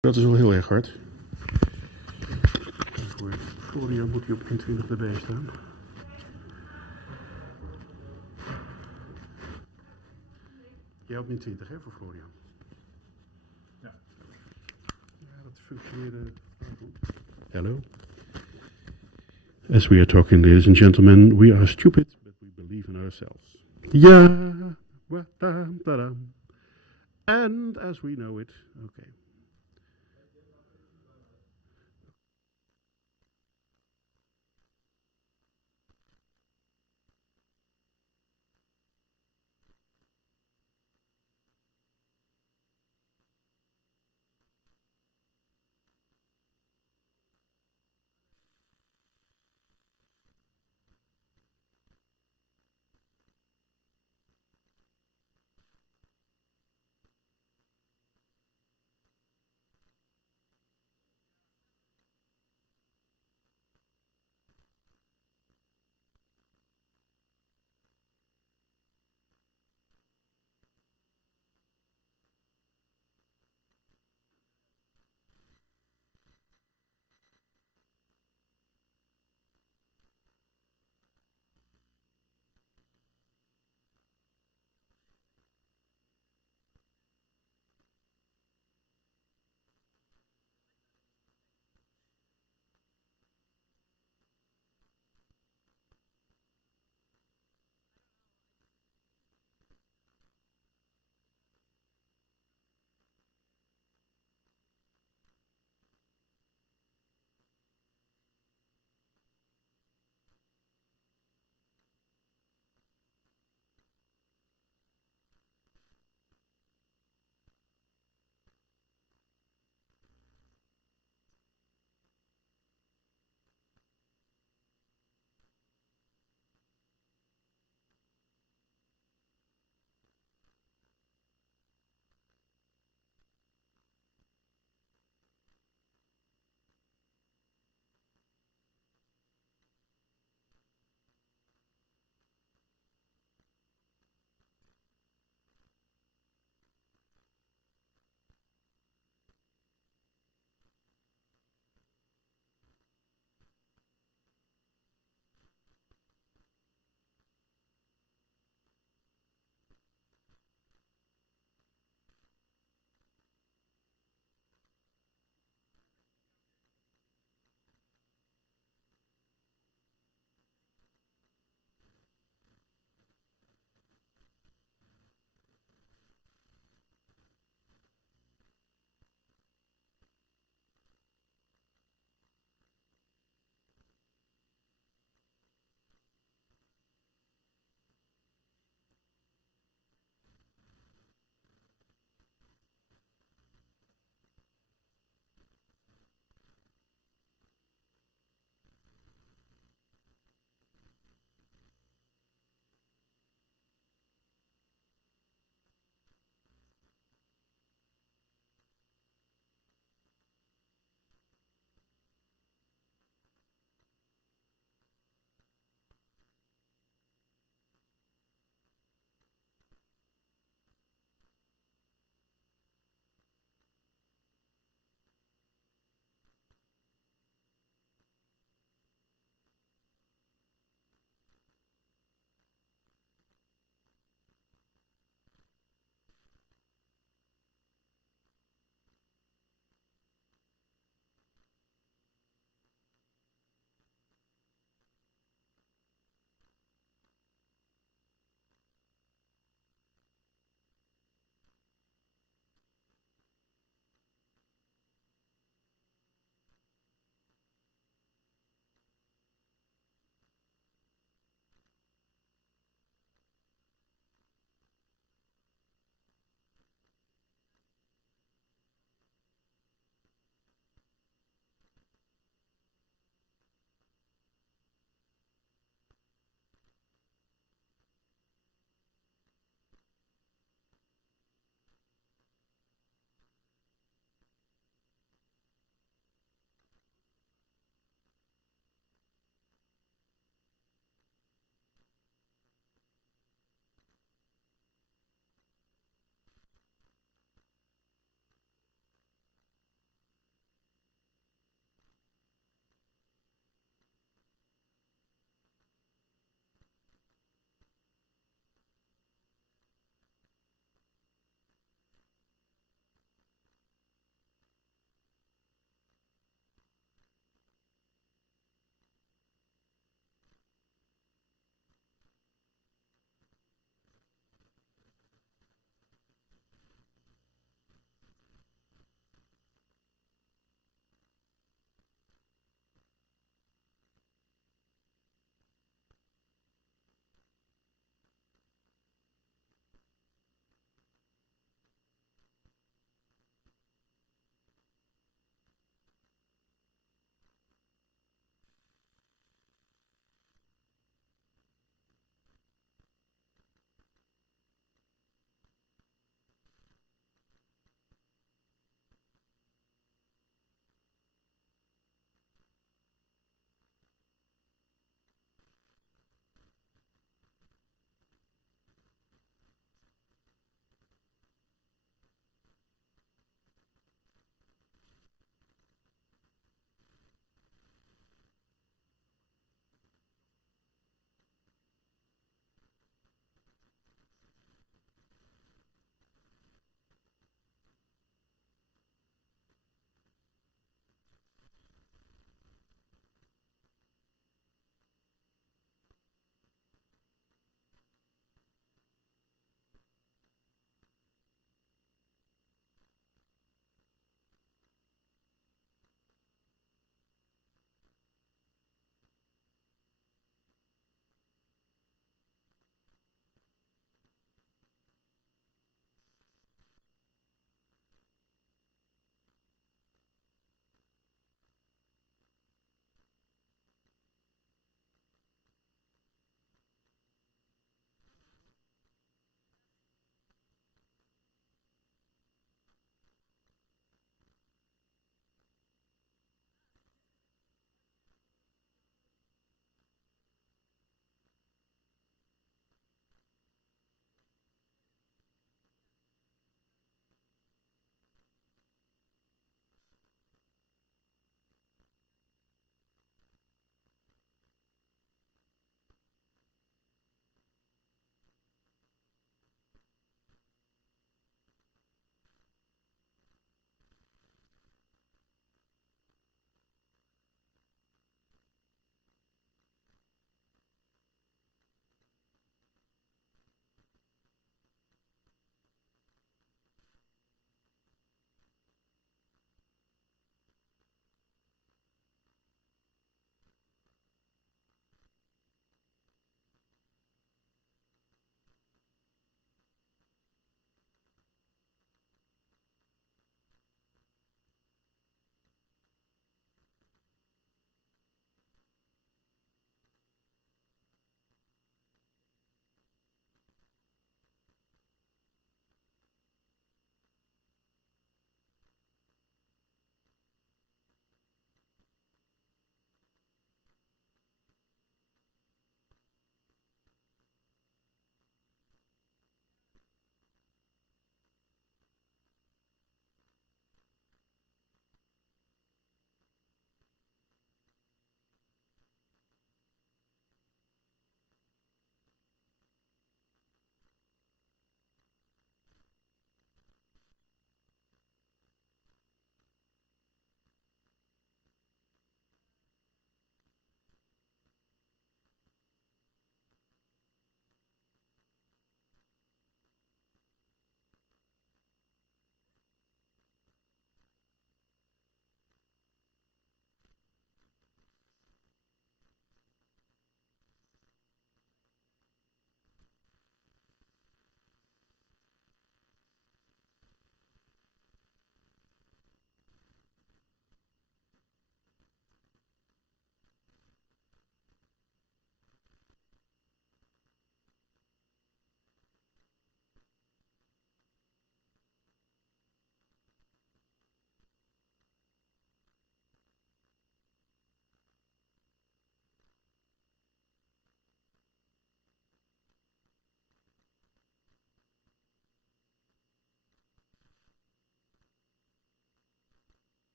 Dat is wel heel erg hard. Voor Florian moet hij op 21 dB staan. Jij op min 20 hè, voor Florian? Ja. Ja, dat functioneerde goed. Hello. As we are talking, ladies and gentlemen, we are stupid, but we believe in ourselves. Ja, wa-dam-da-dam. And as we know it, okay.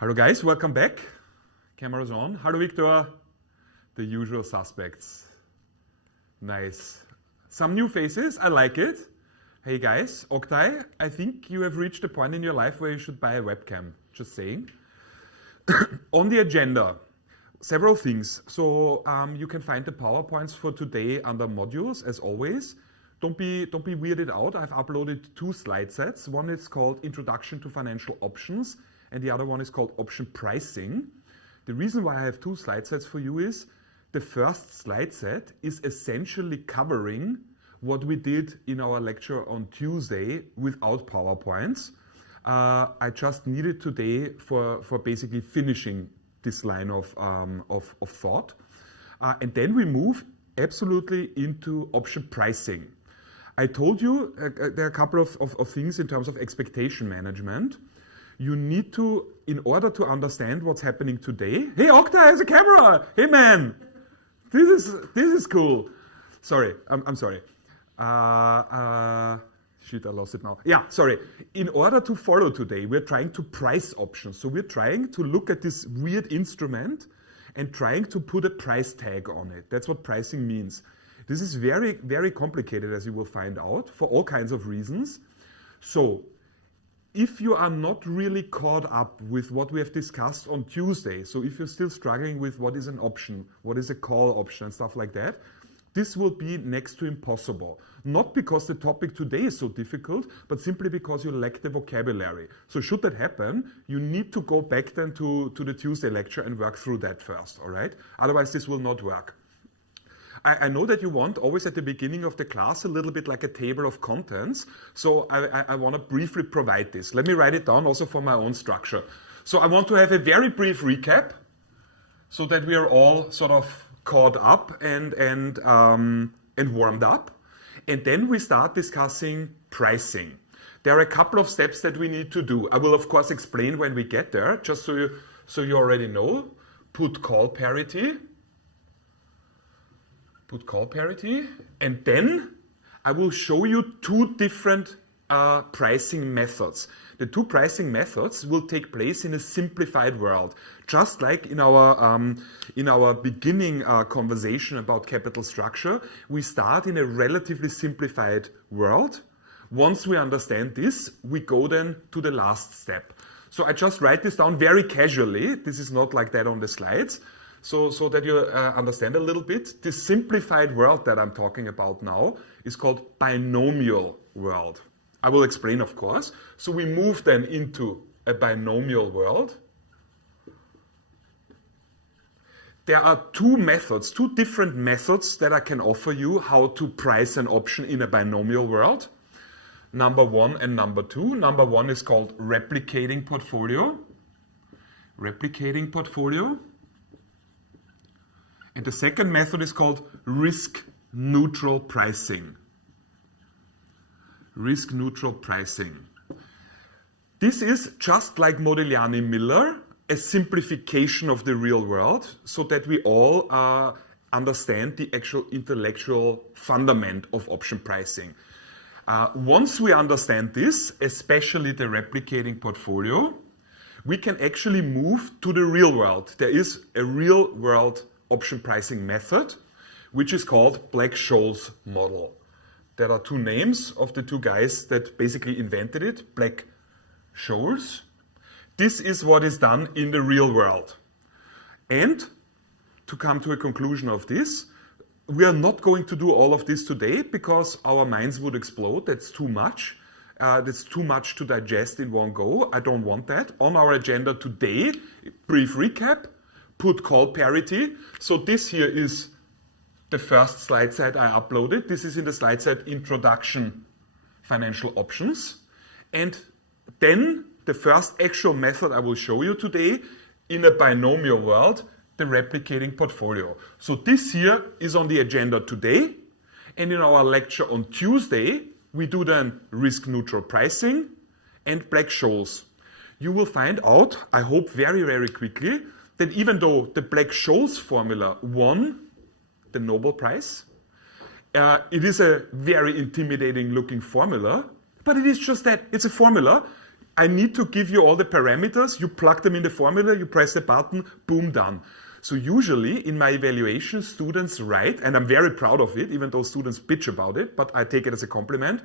Hello guys, welcome back. Cameras on. Hello Victor. The usual suspects. Nice. Some new faces, I like it. Hey guys, Oktay, I think you have reached a point in your life where you should buy a webcam. Just saying. On the agenda, several things. So you can find the PowerPoints for today under modules, as always. Don't be weirded out. I've uploaded 2 slide sets. One is called Introduction to Financial Options, and the other one is called Option Pricing. The reason why I have 2 slide sets for you is the first slide set is essentially covering what we did in our lecture on Tuesday without PowerPoints. I just needed today for basically finishing this line of thought. And then we move absolutely into option pricing. I told you there are a couple of things in terms of expectation management. You need to, in order to understand what's happening today. Hey, Okta has a camera. Hey, man, this is cool. Sorry, I'm sorry. Shit, I lost it now. Yeah, sorry. In order to follow today, we're trying to price options. So we're trying to look at this weird instrument and trying to put a price tag on it. That's what pricing means. This is very, very complicated, as you will find out, for all kinds of reasons. So if you are not really caught up with what we have discussed on Tuesday, so if you're still struggling with what is an option, what is a call option and stuff like that, this will be next to impossible. Not because the topic today is so difficult, but simply because you lack the vocabulary. So should that happen, you need to go back then to the Tuesday lecture and work through that first, all right? Otherwise, this will not work. I know that you want always at the beginning of the class a little bit like a table of contents, so I want to briefly provide this. Let me write it down also for my own structure. So I want to have a very brief recap so that we are all sort of caught up and warmed up. And then we start discussing pricing. There are a couple of steps that we need to do. I will, of course, explain when we get there, just so you already know. Put call parity. Put call parity. And then I will show you 2 different pricing methods. The 2 pricing methods will take place in a simplified world, just like in our beginning conversation about capital structure. We start in a relatively simplified world. Once we understand this, we go then to the last step. So I just write this down very casually. This is not like that on the slides. So that you understand a little bit. This simplified world that I'm talking about now is called binomial world. I will explain, of course. So we move then into a binomial world. There are 2 methods, 2 different methods that I can offer you how to price an option in a binomial world. Number 1 and number 2. Number 1 is called replicating portfolio. Replicating portfolio. And the second method is called risk-neutral pricing. Risk-neutral pricing. This is just like Modigliani-Miller, a simplification of the real world so that we all understand the actual intellectual fundament of option pricing. Once we understand this, especially the replicating portfolio, we can actually move to the real world. There is a real world option pricing method, which is called Black-Scholes model. There are 2 names of the 2 guys that basically invented it, Black-Scholes. This is what is done in the real world. And to come to a conclusion of this, we are not going to do all of this today because our minds would explode. That's too much. That's too much to digest in one go. I don't want that. On our agenda today, brief recap, put call parity. So this here is the first slide set I uploaded. This is in the slide set Introduction Financial Options. And then the first actual method I will show you today in a binomial world, the replicating portfolio. So this here is on the agenda today. And in our lecture on Tuesday, we do then risk-neutral pricing and Black-Scholes. You will find out, I hope very, very quickly, that even though the Black-Scholes formula won the Nobel Prize, it is a very intimidating looking formula, but it is just that, it's a formula. I need to give you all the parameters, you plug them in the formula, you press the button, boom, done. So usually in my evaluation, students write, and I'm very proud of it, even though students bitch about it, but I take it as a compliment.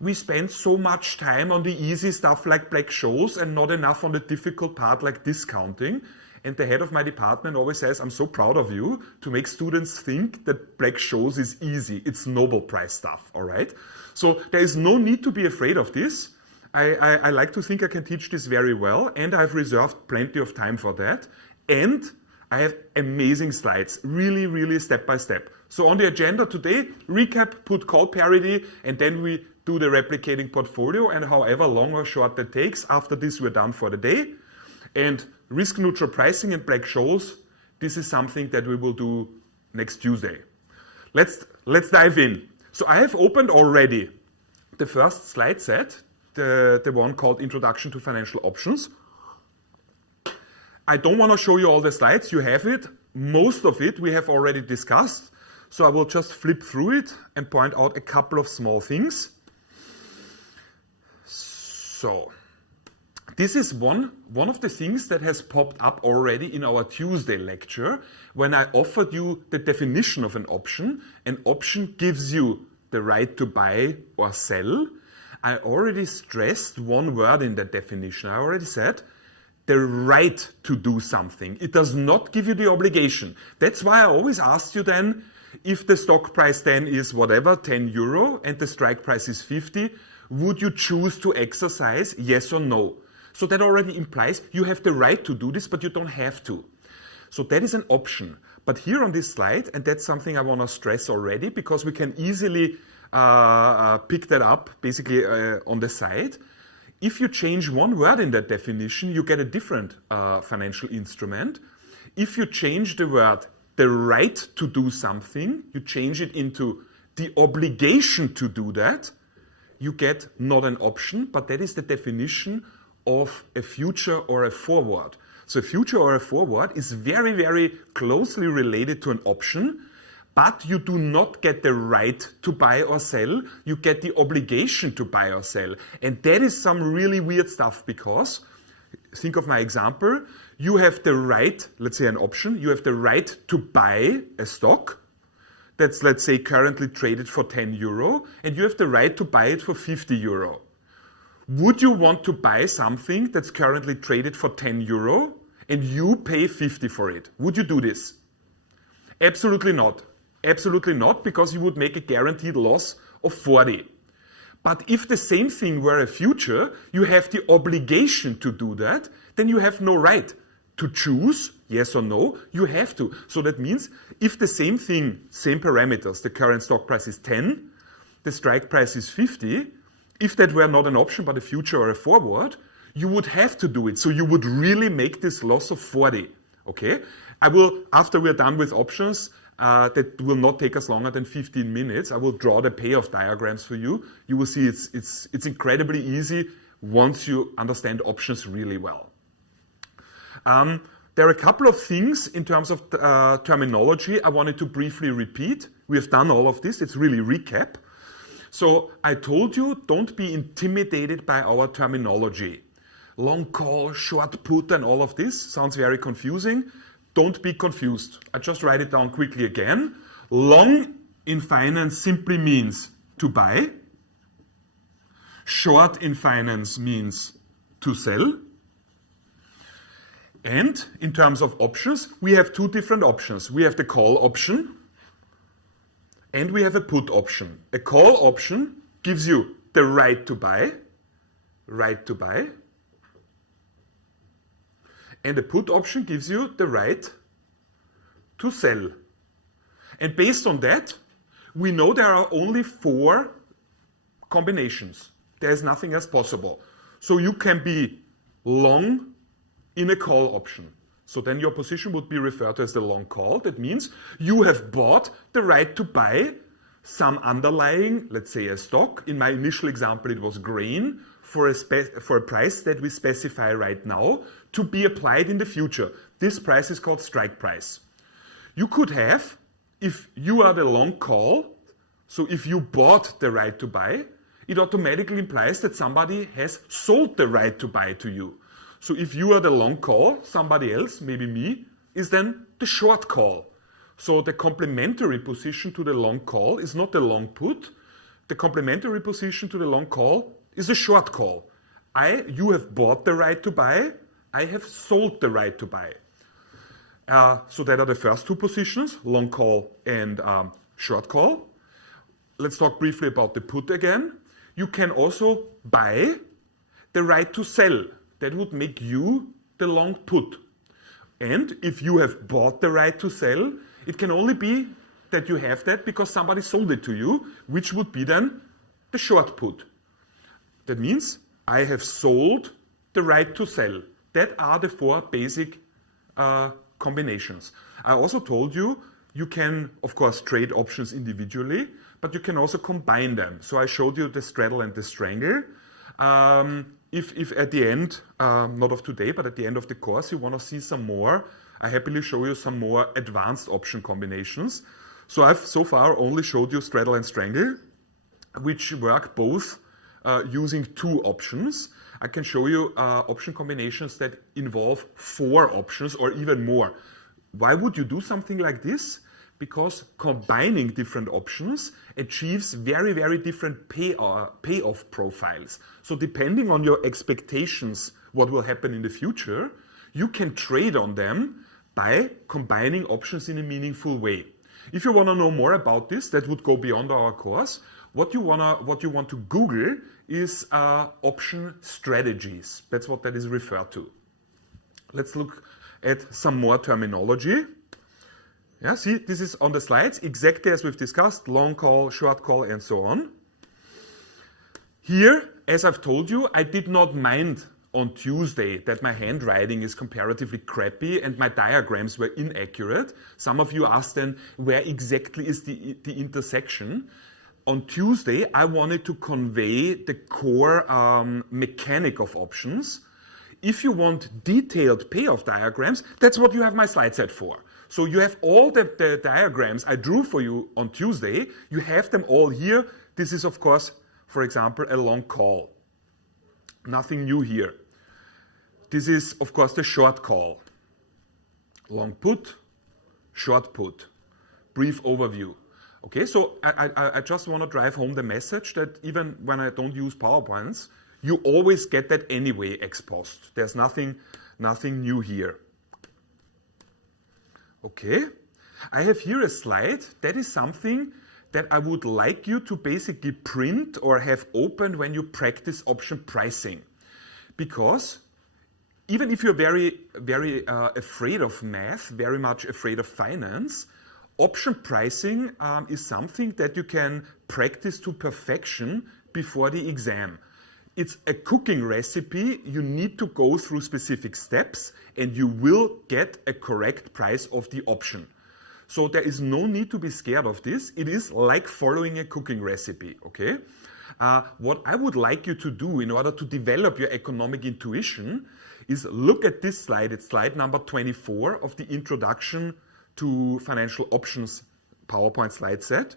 We spend so much time on the easy stuff like black shows and not enough on the difficult part like discounting. And the head of my department always says, I'm so proud of you to make students think that black shows is easy. It's Nobel Prize stuff, all right? So there is no need to be afraid of this. I like to think I can teach this very well, and I've reserved plenty of time for that. And I have amazing slides, really, really step by step. So on the agenda today, recap, put call parity, and then we do the replicating portfolio, and however long or short that takes. After this, we're done for the day. And risk neutral pricing and black shows, this is something that we will do next Tuesday. Let's dive in. So I have opened already the first slide set, the one called Introduction to Financial Options. I don't want to show you all the slides, you have it. Most of it we have already discussed. So I will just flip through it and point out a couple of small things. So this is one of the things that has popped up already in our Tuesday lecture when I offered you the definition of an option. An option gives you the right to buy or sell. I already stressed one word in that definition. I already said the right to do something. It does not give you the obligation. That's why I always asked you then, if the stock price then is whatever, 10 euro, and the strike price is 50, would you choose to exercise, yes or no? So that already implies you have the right to do this, but you don't have to. So that is an option. But here on this slide, and that's something I want to stress already, because we can easily pick that up basically on the side. If you change one word in that definition, you get a different financial instrument. If you change the word the right to do something, you change it into the obligation to do that, you get not an option, but that is the definition of a future or a forward. So a future or a forward is very, very closely related to an option, but you do not get the right to buy or sell, you get the obligation to buy or sell. And that is some really weird stuff, because think of my example, you have the right, let's say an option, you have the right to buy a stock that's, let's say, currently traded for 10 euro, and you have the right to buy it for 50 euro. Would you want to buy something that's currently traded for 10 euro and you pay 50 for it? Would you do this? Absolutely not. Absolutely not, because you would make a guaranteed loss of 40. But if the same thing were a future, you have the obligation to do that, then you have no right to choose, yes or no, you have to. So that means if the same thing, same parameters, the current stock price is 10, the strike price is 50, if that were not an option but a future or a forward, you would have to do it. So you would really make this loss of 40, okay? I will, after we're done with options, that will not take us longer than 15 minutes. I will draw the payoff diagrams for you. You will see it's incredibly easy once you understand options really well. There are a couple of things in terms of terminology I wanted to briefly repeat. We have done all of this. It's really recap. So I told you, don't be intimidated by our terminology. Long call, short put, and all of this sounds very confusing. Don't be confused. I just write it down quickly again. Long in finance simply means to buy. Short in finance means to sell. And in terms of options, we have two different options. We have the call option and we have a put option. A call option gives you the right to buy, and a put option gives you the right to sell. And based on that, we know there are only 4 combinations. There is nothing else possible. So you can be long in a call option. So then your position would be referred to as the long call. That means you have bought the right to buy some underlying, let's say a stock. In my initial example, it was grain for a price that we specify right now to be applied in the future. This price is called strike price. You could have, if you are the long call, so if you bought the right to buy, it automatically implies that somebody has sold the right to buy to you. So if you are the long call, somebody else, maybe me, is then the short call. So the complementary position to the long call is not the long put. The complementary position to the long call is a short call. You have bought the right to buy. I have sold the right to buy. So that are the first two positions, long call and short call. Let's talk briefly about the put again. You can also buy the right to sell. That would make you the long put. And if you have bought the right to sell, it can only be that you have that because somebody sold it to you, which would be then the short put. That means I have sold the right to sell. That are the four basic combinations. I also told you, you can, of course, trade options individually, but you can also combine them. So I showed you the straddle and the strangle. If at the end, not of today, but at the end of the course, you want to see some more, I happily show you some more advanced option combinations. So I've so far only showed you straddle and strangle, which work both using two options. I can show you option combinations that involve 4 options or even more. Why would you do something like this? Because combining different options achieves very, very different payoff profiles. So depending on your expectations, what will happen in the future, you can trade on them by combining options in a meaningful way. If you want to know more about this, that would go beyond our course. What you want to Google is option strategies. That's what that is referred to. Let's look at some more terminology. Yeah, see, this is on the slides, exactly as we've discussed, long call, short call, and so on. Here, as I've told you, I did not mind on Tuesday that my handwriting is comparatively crappy and my diagrams were inaccurate. Some of you asked then, where exactly is the intersection? On Tuesday, I wanted to convey the core mechanic of options. If you want detailed payoff diagrams, that's what you have my slide set for. So you have all the diagrams I drew for you on Tuesday. You have them all here. This is, of course, for example, a long call. Nothing new here. This is, of course, the short call. Long put, short put. Brief overview. Okay, so I just want to drive home the message that even when I don't use PowerPoints, you always get that anyway ex post. There's nothing new here. Okay, I have here a slide. That is something that I would like you to basically print or have opened when you practice option pricing. Because even if you're very, very afraid of math, very much afraid of finance, option pricing is something that you can practice to perfection before the exam. It's a cooking recipe. You need to go through specific steps and you will get a correct price of the option. So there is no need to be scared of this. It is like following a cooking recipe, okay? What I would like you to do in order to develop your economic intuition is look at this slide. It's slide number 24 of the Introduction to Financial Options PowerPoint slide set.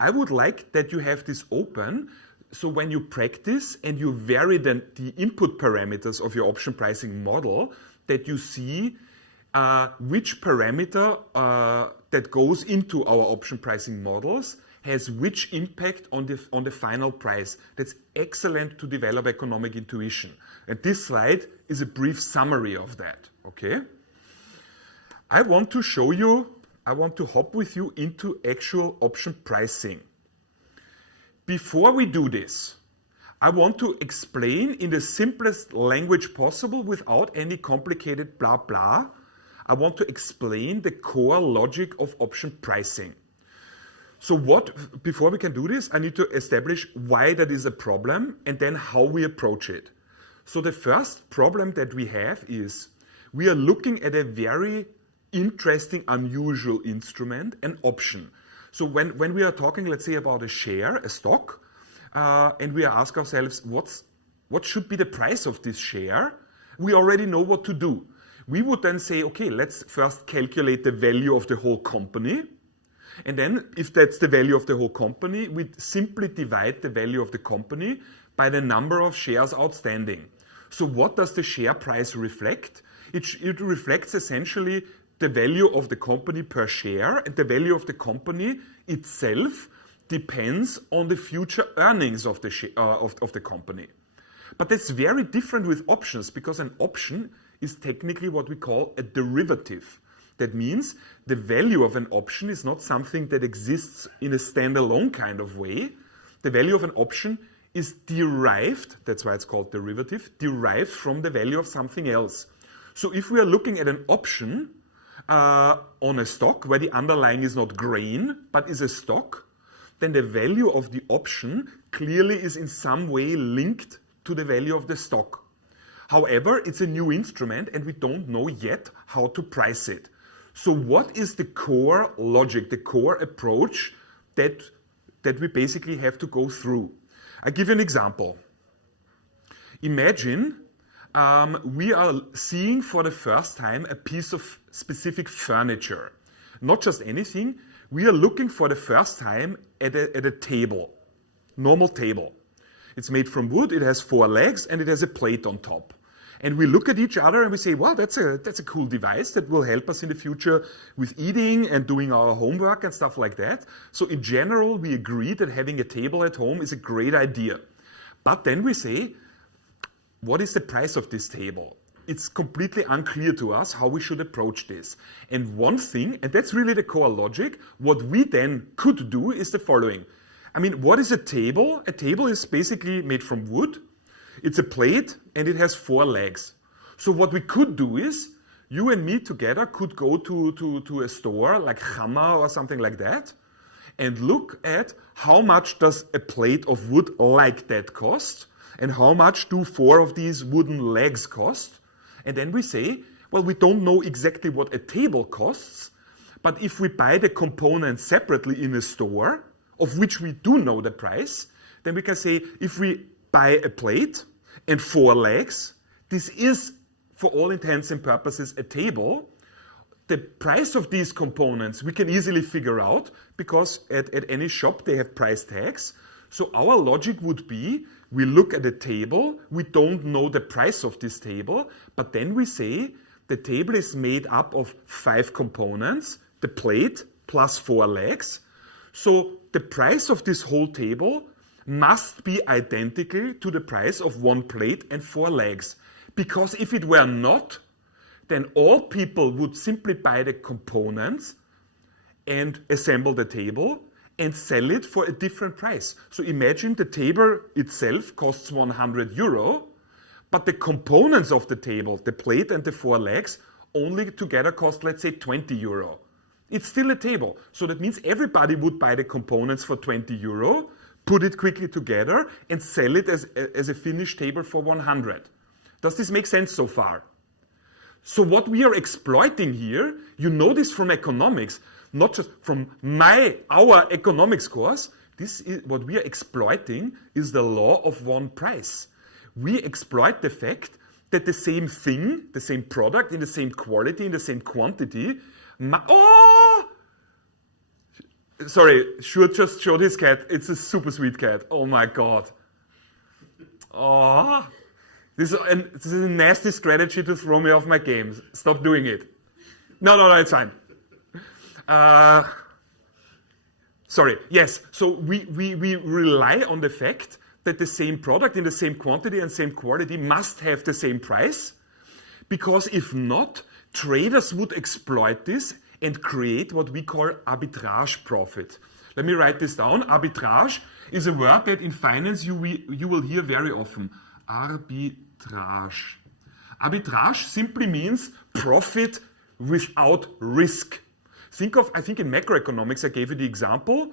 I would like that you have this open. So when you practice and you vary the input parameters of your option pricing model, that you see which parameter that goes into our option pricing models has which impact on the final price. That's excellent to develop economic intuition. And this slide is a brief summary of that, okay? I want to show you, I want to hop with you into actual option pricing. Before we do this, I want to explain in the simplest language possible without any complicated blah blah. I want to explain the core logic of option pricing. So before we can do this, I need to establish why that is a problem and then how we approach it. So the first problem that we have is we are looking at a very interesting, unusual instrument, an option. So when we are talking, let's say, about a share, a stock, and we ask ourselves, what should be the price of this share? We already know what to do. We would then say, okay, let's first calculate the value of the whole company. And then if that's the value of the whole company, we simply divide the value of the company by the number of shares outstanding. So what does the share price reflect? It reflects essentially the value of the company per share, and the value of the company itself depends on the future earnings of the company. But that's very different with options, because an option is technically what we call a derivative. That means the value of an option is not something that exists in a standalone kind of way. The value of an option is derived, that's why it's called derivative, derived from the value of something else. So if we are looking at an option on a stock where the underlying is not grain but is a stock, then the value of the option clearly is in some way linked to the value of the stock. However, it's a new instrument and we don't know yet how to price it. So what is the core logic, the core approach that we basically have to go through? I give you an example. Imagine we are seeing for the first time a piece of specific furniture. Not just anything, we are looking for the first time at a table, normal table. It's made from wood, it has 4 legs, and it has a plate on top. And we look at each other and we say, wow, that's a cool device that will help us in the future with eating and doing our homework and stuff like that. So in general, we agree that having a table at home is a great idea. But then we say, what is the price of this table? It's completely unclear to us how we should approach this. And one thing, and that's really the core logic, what we then could do is the following. I mean, what is a table? A table is basically made from wood. It's a plate and it has 4 legs. So what we could do is, you and me together could go to a store like Hammer or something like that and look at how much does a plate of wood like that cost and how much do 4 of these wooden legs cost. And then we say, well, we don't know exactly what a table costs, but if we buy the components separately in a store, of which we do know the price, then we can say if we buy a plate and 4 legs, this is, for all intents and purposes, a table. The price of these components we can easily figure out because at any shop they have price tags. So our logic would be, we look at a table, we don't know the price of this table, but then we say the table is made up of 5 components, the plate plus 4 legs. So the price of this whole table must be identical to the price of 1 plate and 4 legs. Because if it were not, then all people would simply buy the components and assemble the table and sell it for a different price. So imagine the table itself costs 100 euro, but the components of the table, the plate and the 4 legs, only together cost, let's say, 20 euro. It's still a table. So that means everybody would buy the components for 20 euro, put it quickly together, and sell it as a finished table for 100. Does this make sense so far? So what we are exploiting here, you know this from economics, not just from our economics course, this is what we are exploiting is the law of one price. We exploit the fact that the same thing, the same product, in the same quality, in the same quantity, sorry, Sjoerd just showed his cat. It's a super sweet cat. Oh my God. Oh, this is a nasty strategy to throw me off my games. Stop doing it. No, it's fine. Sorry, yes. So we rely on the fact that the same product in the same quantity and same quality must have the same price. Because if not, traders would exploit this and create what we call arbitrage profit. Let me write this down. Arbitrage is a word that in finance you will hear very often. Arbitrage. Arbitrage simply means profit without risk. I think in macroeconomics I gave you the example.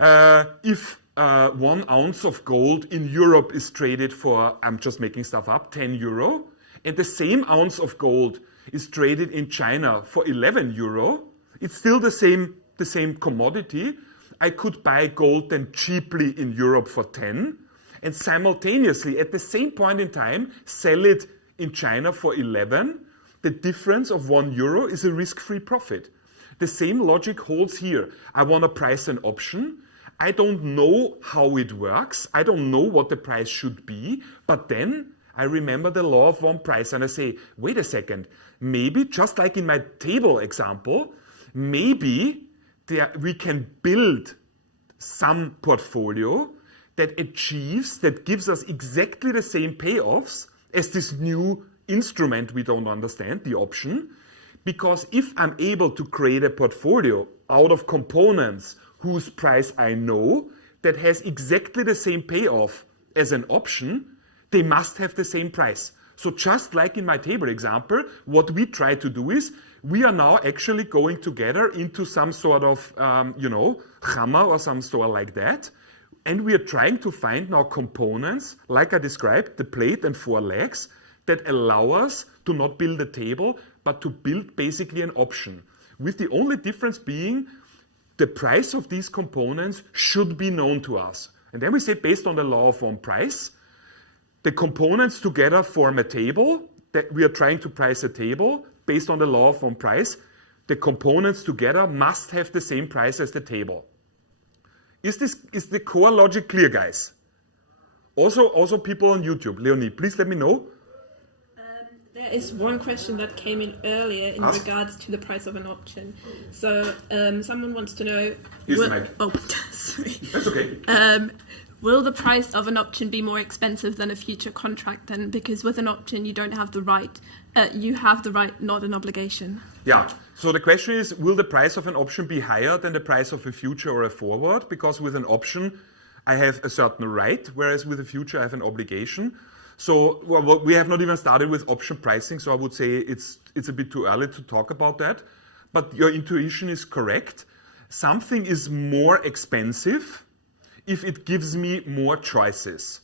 If 1 ounce of gold in Europe is traded for, I'm just making stuff up, 10 euro, and the same ounce of gold is traded in China for 11 euro, it's still the same commodity. I could buy gold then cheaply in Europe for 10 and simultaneously at the same point in time sell it in China for 11. The difference of 1 euro is a risk-free profit. The same logic holds here. I want to price an option. I don't know how it works. I don't know what the price should be. But then I remember the law of one price and I say, wait a second, maybe just like in my table example, maybe we can build some portfolio that gives us exactly the same payoffs as this new instrument we don't understand, the option. Because if I'm able to create a portfolio out of components whose price I know, that has exactly the same payoff as an option, they must have the same price. So just like in my table example, what we try to do is, we are now actually going together into some sort of, Gamma or some store like that. And we are trying to find now components, like I described, the plate and 4 legs, that allow us to not build a table, but to build basically an option. With the only difference being, the price of these components should be known to us. And then we say, based on the law of one price, the components together form a table, that we are trying to price a table. Based on the law of one price, the components together must have the same price as the table. Is the core logic clear, guys? Also people on YouTube. Leonie, please let me know. There is one question that came in earlier in regards to the price of an option. So someone wants to know... Here's the mic. Oh, sorry. That's okay. Will the price of an option be more expensive than a future contract then? Because with an option, you don't have the right. You have the right, not an obligation. Yeah. So the question is, will the price of an option be higher than the price of a future or a forward? Because with an option, I have a certain right, whereas with a future, I have an obligation. So we have not even started with option pricing, so I would say it's a bit too early to talk about that. But your intuition is correct. Something is more expensive if it gives me more choices,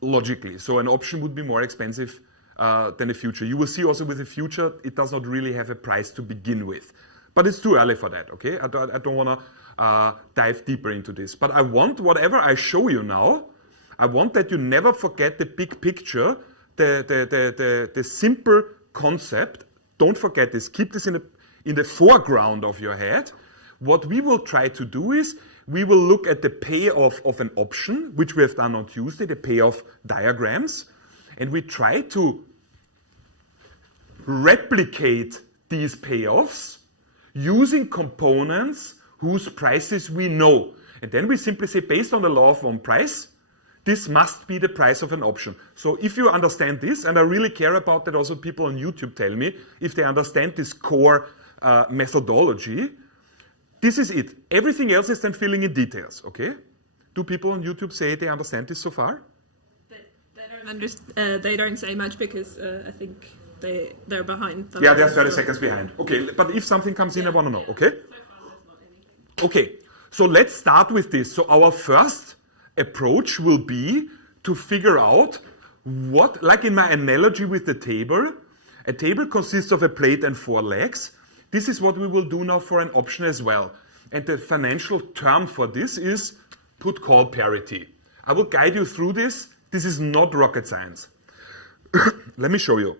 logically. So an option would be more expensive than a future. You will see also with a future, it does not really have a price to begin with. But it's too early for that, okay? I don't want to dive deeper into this. But I want whatever I show you now, I want that you never forget the big picture, the simple concept. Don't forget this. Keep this in the foreground of your head. What we will try to do is, we will look at the payoff of an option, which we have done on Tuesday, the payoff diagrams, and we try to replicate these payoffs using components whose prices we know. And then we simply say, based on the law of one price, this must be the price of an option. So if you understand this, and I really care about that, also people on YouTube tell me, if they understand this core methodology, this is it. Everything else is then filling in details, okay? Do people on YouTube say they understand this so far? They don't say much because I think they're behind. Yeah, they're 30 seconds behind. Okay, but if something comes in, I want to know, okay? Okay, so let's start with this. So our first approach will be to figure out what, like in my analogy with the table, a table consists of a plate and 4 legs. This is what we will do now for an option as well. And the financial term for this is put-call parity. I will guide you through this. This is not rocket science. Let me show you.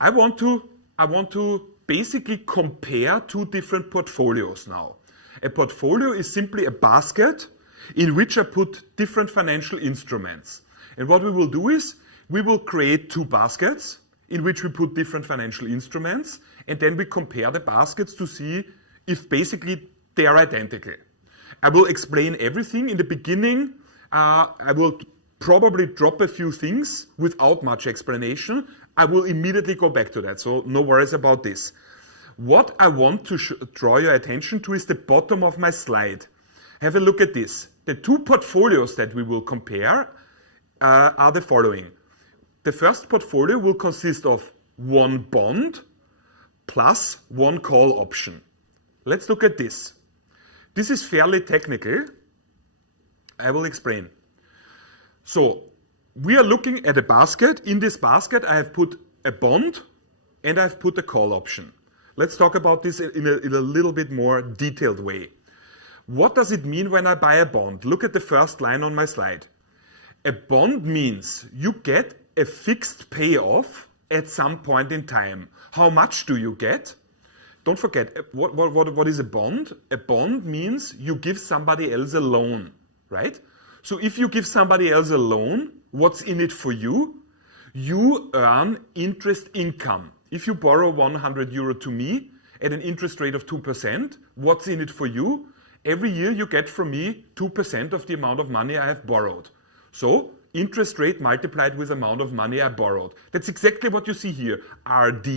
I want to basically compare 2 different portfolios now. A portfolio is simply a basket in which I put different financial instruments. And what we will do is, we will create 2 baskets in which we put different financial instruments, and then we compare the baskets to see if basically they are identical. I will explain everything. In the beginning, I will probably drop a few things without much explanation. I will immediately go back to that, so no worries about this. What I want to draw your attention to is the bottom of my slide. Have a look at this. The 2 portfolios that we will compare are the following. The first portfolio will consist of 1 bond plus 1 call option. Let's look at this. This is fairly technical. I will explain. So we are looking at a basket. In this basket, I have put a bond and I've put a call option. Let's talk about this in a little bit more detailed way. What does it mean when I buy a bond? Look at the first line on my slide. A bond means you get a fixed payoff at some point in time. How much do you get? don't forget, what is a bond? A bond means you give somebody else a loan, right? So if you give somebody else a loan, what's in it for you? You earn interest income. If you borrow 100 euro to me at an interest rate of 2%, what's in it for you? Every year you get from me 2% of the amount of money I have borrowed. So interest rate multiplied with amount of money I borrowed. That's exactly what you see here. RD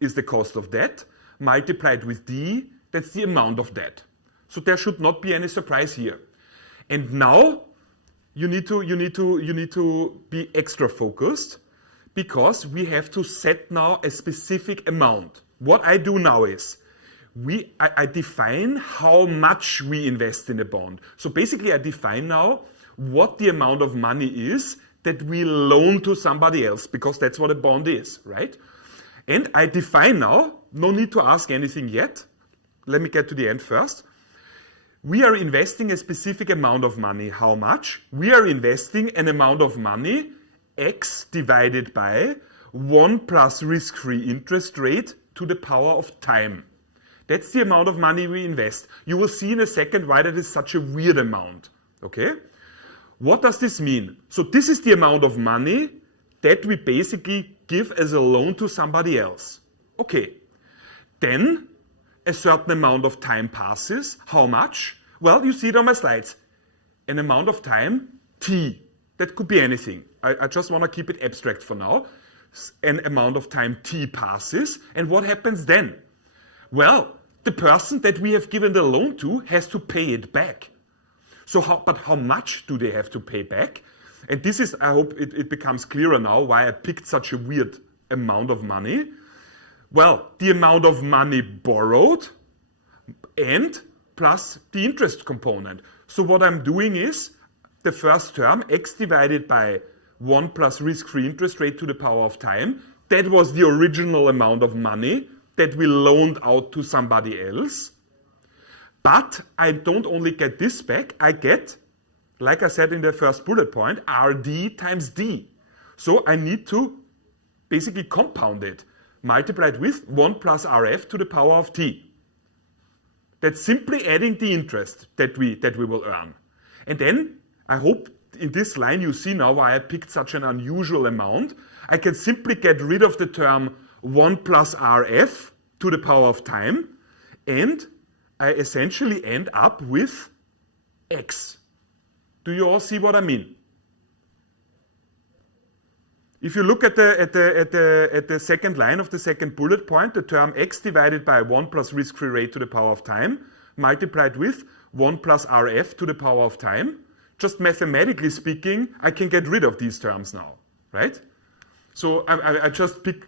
is the cost of debt, multiplied with D, that's the amount of debt. So there should not be any surprise here. And now you need to be extra focused, because we have to set now a specific amount. What I do now is I define how much we invest in a bond. So basically I define now what the amount of money is that we loan to somebody else, because that's what a bond is, right? And I define now, no need to ask anything yet. Let me get to the end first. We are investing a specific amount of money. How much? We are investing an amount of money, x divided by 1 plus risk-free interest rate to the power of time. That's the amount of money we invest. You will see in a second why that is such a weird amount, okay? What does this mean? So this is the amount of money that we basically give as a loan to somebody else. Okay. Then a certain amount of time passes. How much? Well, you see it on my slides. An amount of time, t. That could be anything. I just want to keep it abstract for now. An amount of time t passes. And what happens then? Well, the person that we have given the loan to has to pay it back. So how much do they have to pay back? And this is, I hope it becomes clearer now why I picked such a weird amount of money. Well, the amount of money borrowed and plus the interest component. So what I'm doing is the first term, x divided by 1 plus risk-free interest rate to the power of time. That was the original amount of money that we loaned out to somebody else. But I don't only get this back, I get, like I said in the first bullet point, RD times D. So I need to basically compound it, multiplied with 1 plus RF to the power of T. That's simply adding the interest that we will earn. And then, I hope in this line you see now why I picked such an unusual amount. I can simply get rid of the term 1 plus RF to the power of time, and I essentially end up with x. Do you all see what I mean? If you look at the second line of the second bullet point, the term x divided by 1 plus risk-free rate to the power of time, multiplied with 1 plus RF to the power of time, just mathematically speaking, I can get rid of these terms now, right? So I just pick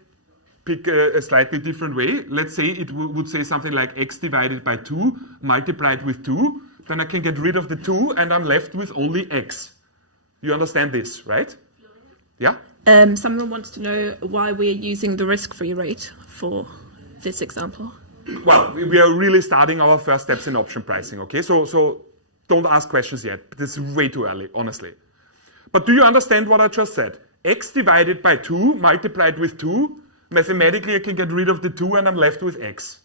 a slightly different way. Let's say it would say something like x divided by 2 multiplied with 2. Then I can get rid of the 2 and I'm left with only x. You understand this, right? Yeah? Someone wants to know why we're using the risk-free rate for this example. Well, we are really starting our first steps in option pricing, okay? So don't ask questions yet. This is way too early, honestly. But do you understand what I just said? X divided by 2 multiplied with 2. Mathematically, I can get rid of the 2 and I'm left with x.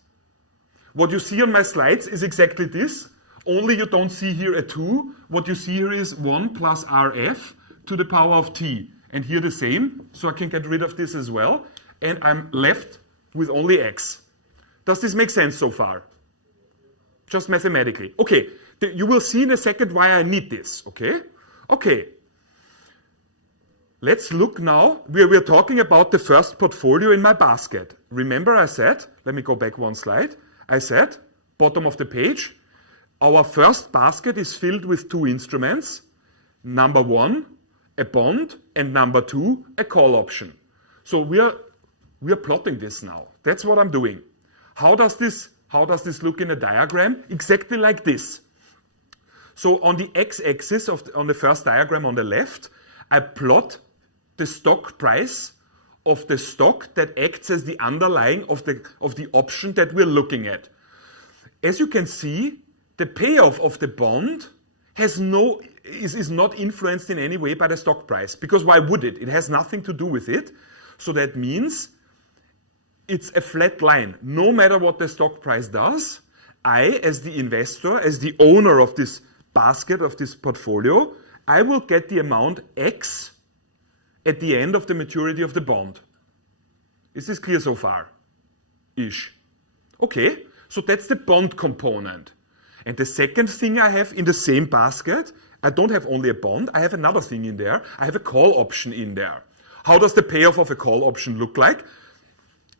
What you see on my slides is exactly this. Only you don't see here a 2. What you see here is 1 plus RF to the power of t. And here the same. So I can get rid of this as well. And I'm left with only x. Does this make sense so far? Just mathematically. Okay. You will see in a second why I need this. Okay? Okay. Let's look now. We're talking about the first portfolio in my basket. Remember I said, let me go back one slide. I said, bottom of the page, our first basket is filled with 2 instruments. Number 1, a bond, and number 2, a call option. So we are plotting this now. That's what I'm doing. How does this look in a diagram? Exactly like this. So on the x-axis on the first diagram on the left, I plot the stock price of the stock that acts as the underlying of the option that we're looking at. As you can see, the payoff of the bond is not influenced in any way by the stock price, because why would it? It has nothing to do with it. So that means it's a flat line. No matter what the stock price does, I, as the investor, as the owner of this basket, of this portfolio, I will get the amount X at the end of the maturity of the bond. Is this clear so far? Ish. Okay, so that's the bond component. And the second thing I have in the same basket, I don't have only a bond, I have another thing in there. I have a call option in there. How does the payoff of a call option look like?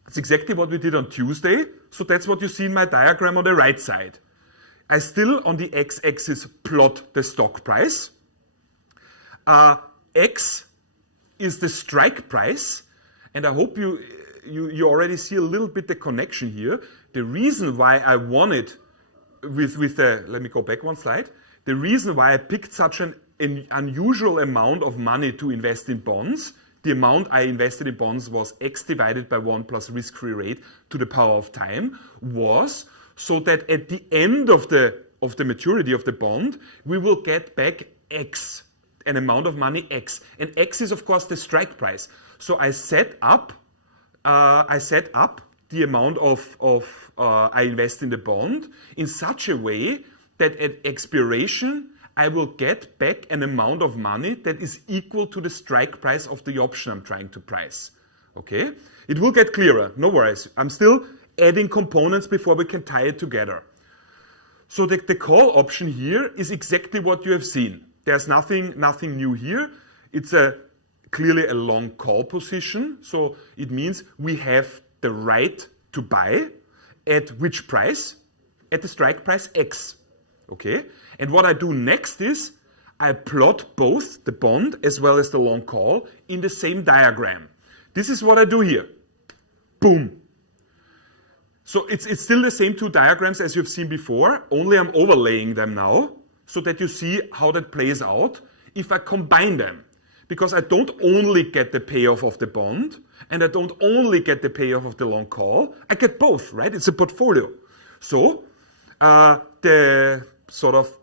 It's exactly what we did on Tuesday, so that's what you see in my diagram on the right side. I still, on the x-axis, plot the stock price. X is the strike price, and I hope you already see a little bit the connection here. The reason why I wanted, let me go back one slide. The reason why I picked such an unusual amount of money to invest in bonds, the amount I invested in bonds was x divided by 1 plus risk-free rate to the power of time, was so that at the end of the maturity of the bond, we will get back x, an amount of money x. And x is, of course, the strike price. So I set up the amount I invest in the bond in such a way that at expiration, I will get back an amount of money that is equal to the strike price of the option I'm trying to price. Okay? It will get clearer, no worries. I'm still adding components before we can tie it together. So the call option here is exactly what you have seen. There's nothing new here. It's clearly a long call position. So it means we have the right to buy at which price? At the strike price X. Okay? And what I do next is I plot both the bond as well as the long call in the same diagram. This is what I do here. Boom. So it's still the same two diagrams as you've seen before, only I'm overlaying them now so that you see how that plays out if I combine them. Because I don't only get the payoff of the bond and I don't only get the payoff of the long call, I get both, right? It's a portfolio. So the sort of,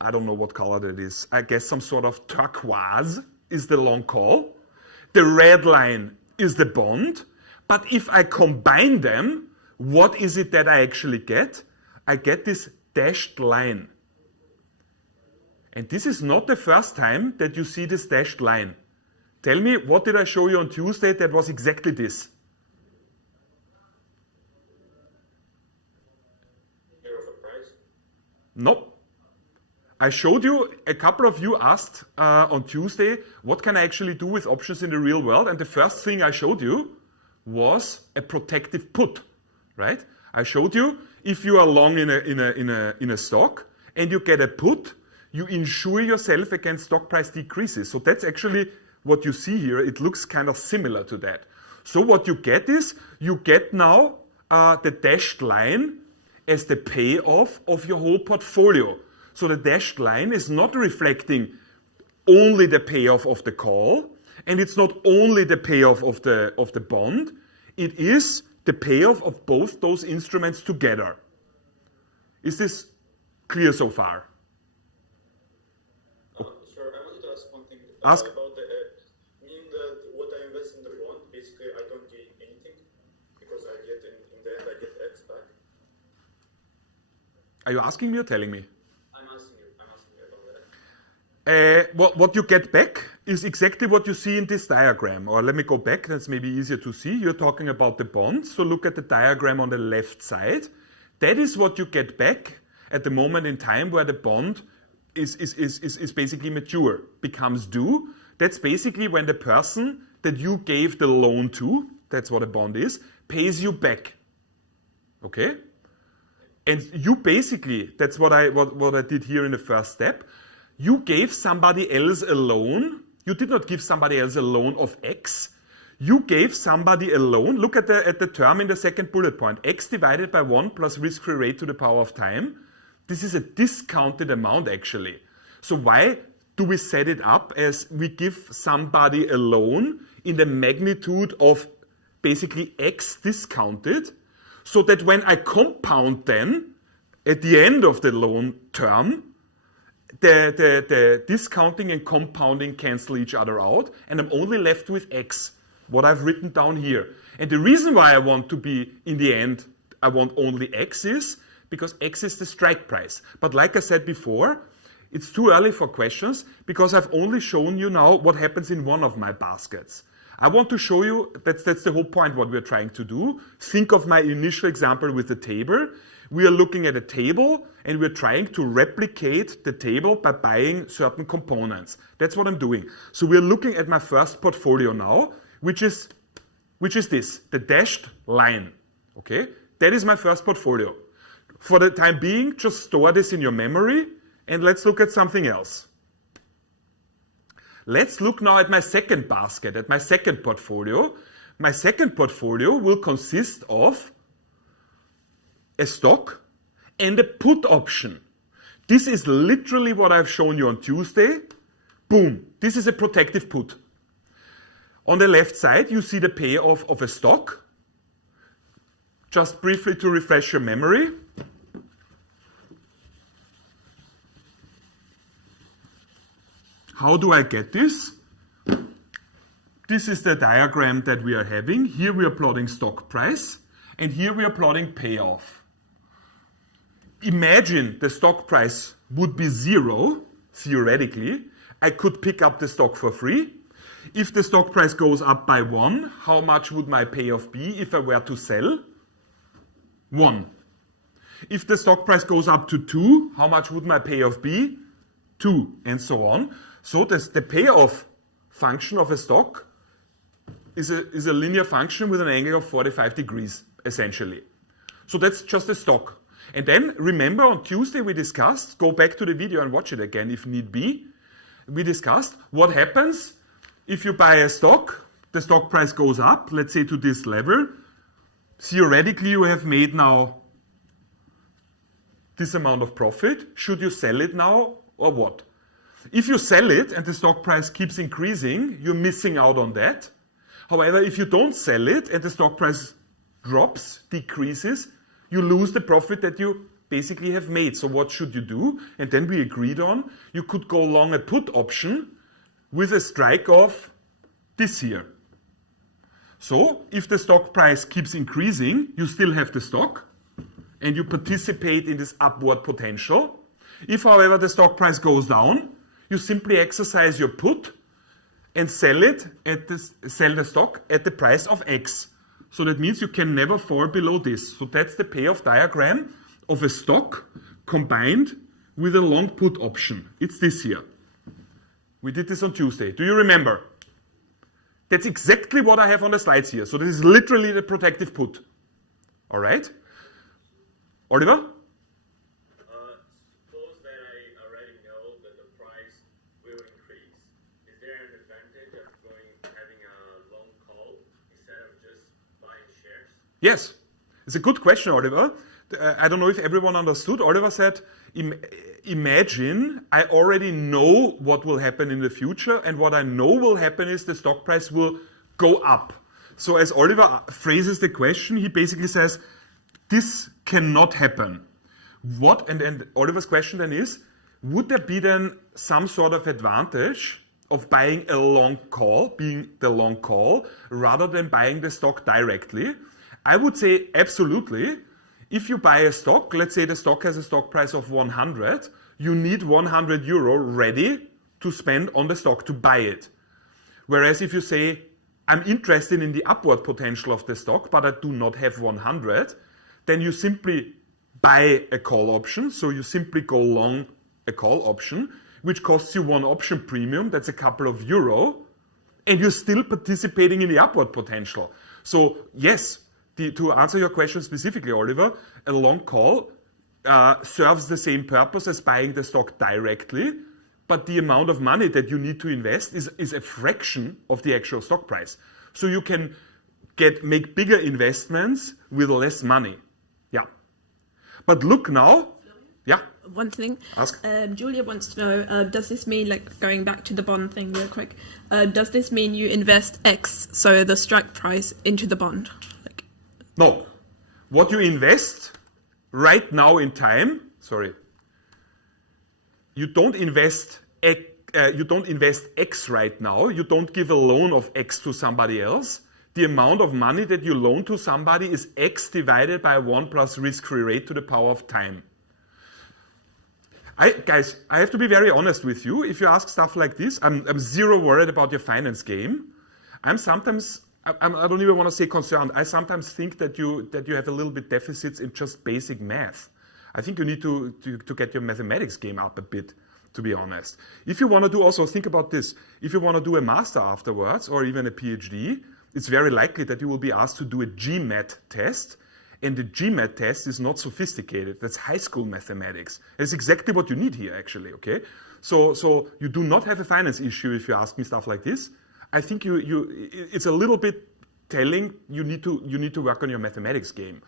I don't know what color that is, I guess some sort of turquoise is the long call. The red line is the bond. But if I combine them, what is it that I actually get? I get this dashed line. And this is not the first time that you see this dashed line. Tell me, what did I show you on Tuesday that was exactly this? No. I showed you, a couple of you asked on Tuesday, what can I actually do with options in the real world? And the first thing I showed you was a protective put, right? I showed you, if you are long in a stock and you get a put, you insure yourself against stock price decreases. So that's actually what you see here. It looks kind of similar to that. So what you get is, you get now the dashed line as the payoff of your whole portfolio. So the dashed line is not reflecting only the payoff of the call, and it's not only the payoff of the bond, it is the payoff of both those instruments together. Is this clear so far? Sir, I wanted to ask one thing Ask. about the meaning that what I invest in the bond, basically I don't gain anything because I get in the end I get X back. Are you asking me or telling me? I'm asking you about that. What you get back is exactly what you see in this diagram. Or let me go back, that's maybe easier to see. You're talking about the bond, so look at the diagram on the left side. That is what you get back at the moment in time where the bond is basically mature, becomes due. That's basically when the person that you gave the loan to, that's what a bond is, pays you back. Okay? And you basically, that's what I did here in the first step, you gave somebody else a loan. You did not give somebody else a loan of X. You gave somebody a loan. Look at the term in the second bullet point. X divided by 1 plus risk-free rate to the power of time. This is a discounted amount actually. So why do we set it up as we give somebody a loan in the magnitude of basically X discounted, so that when I compound then at the end of the loan term, the discounting and compounding cancel each other out, and I'm only left with X. what I've written down here. And the reason why I want to be, in the end, I want only X is because X is the strike price. But like I said before, it's too early for questions because I've only shown you now what happens in one of my baskets. I want to show you, that's the whole point what we're trying to do. Think of my initial example with the table. We are looking at a table and we're trying to replicate the table by buying certain components. That's what I'm doing. So we're looking at my first portfolio now, which is this, the dashed line. Okay? That is my first portfolio. For the time being, just store this in your memory and let's look at something else. Let's look now at my second basket, at my second portfolio. My second portfolio will consist of a stock and a put option. This is literally what I've shown you on Tuesday. Boom, this is a protective put. On the left side, you see the payoff of a stock. Just briefly to refresh your memory. How do I get this? This is the diagram that we are having. Here we are plotting stock price, and here we are plotting payoff. Imagine the stock price would be 0, theoretically. I could pick up the stock for free. If the stock price goes up by 1, how much would my payoff be if I were to sell? 1. If the stock price goes up to 2, how much would my payoff be? 2, and so on. So the payoff function of a stock is a linear function with an angle of 45 degrees, essentially. So that's just a stock. And then, remember, on Tuesday we discussed, go back to the video and watch it again if need be, we discussed what happens if you buy a stock, the stock price goes up, let's say to this level. Theoretically, you have made now this amount of profit. Should you sell it now or what? If you sell it and the stock price keeps increasing, you're missing out on that. However, if you don't sell it and the stock price drops, decreases, you lose the profit that you basically have made. So what should you do? And then we agreed on, you could go long a put option with a strike of this here. So if the stock price keeps increasing, you still have the stock and you participate in this upward potential. If, however, the stock price goes down, you simply exercise your put and sell the stock at the price of X. So that means you can never fall below this. So that's the payoff diagram of a stock combined with a long put option. It's this here. We did this on Tuesday. Do you remember? That's exactly what I have on the slides here. So this is literally the protective put. All right? Oliver? Suppose that I already know that the price will increase. Is there an advantage of having a long call instead of just buying shares? Yes. It's a good question, Oliver. I don't know if everyone understood. Oliver said, imagine I already know what will happen in the future, and what I know will happen is the stock price will go up. So as Oliver phrases the question, he basically says, this cannot happen. What, and Oliver's question then is, would there be then some sort of advantage of buying a long call, being the long call, rather than buying the stock directly? I would say absolutely. If you buy a stock, let's say the stock has a stock price of 100, you need 100 euro ready to spend on the stock to buy it. Whereas if you say, I'm interested in the upward potential of the stock, but I do not have 100, then you simply buy a call option. So you simply go long a call option, which costs you one option premium, that's a couple of euro, and you're still participating in the upward potential. So yes, to answer your question specifically, Oliver, a long call serves the same purpose as buying the stock directly, but the amount of money that you need to invest is a fraction of the actual stock price. So you can make bigger investments with less money. Yeah. But look now. Yeah. One thing. Ask. Julia wants to know, does this mean, like going back to the bond thing real quick, does this mean you invest X, so the strike price, into the bond? No. What you invest right now in time, you don't invest a you don't invest X right now, you don't give a loan of X to somebody else, the amount of money that you loan to somebody is X divided by 1 plus risk-free rate to the power of time. Guys, I have to be very honest with you. If you ask stuff like this, I'm zero worried about your finance game. I don't even want to say concerned. I sometimes think that you have a little bit deficits in just basic math. I think you need to get your mathematics game up a bit, to be honest. If you want to do, also think about this, if you want to do a master afterwards or even a PhD, it's very likely that you will be asked to do a GMAT test, and the GMAT test is not sophisticated. That's high school mathematics. It's exactly what you need here, actually, okay? So you do not have a finance issue if you ask me stuff like this. I think it's a little bit telling you need to work on your mathematics game.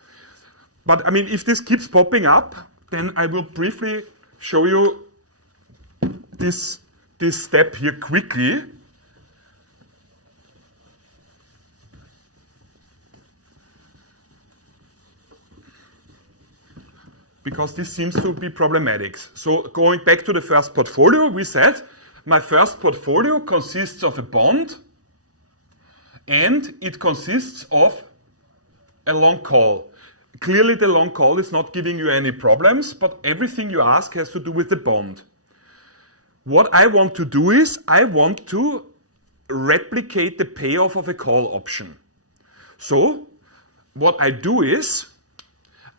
But I mean, if this keeps popping up, then I will briefly show you this step here quickly. Because this seems to be problematic. So going back to the first portfolio, we said my first portfolio consists of a bond and it consists of a long call. Clearly the long call is not giving you any problems, but everything you ask has to do with the bond. What I want to do is I want to replicate the payoff of a call option. So what I do is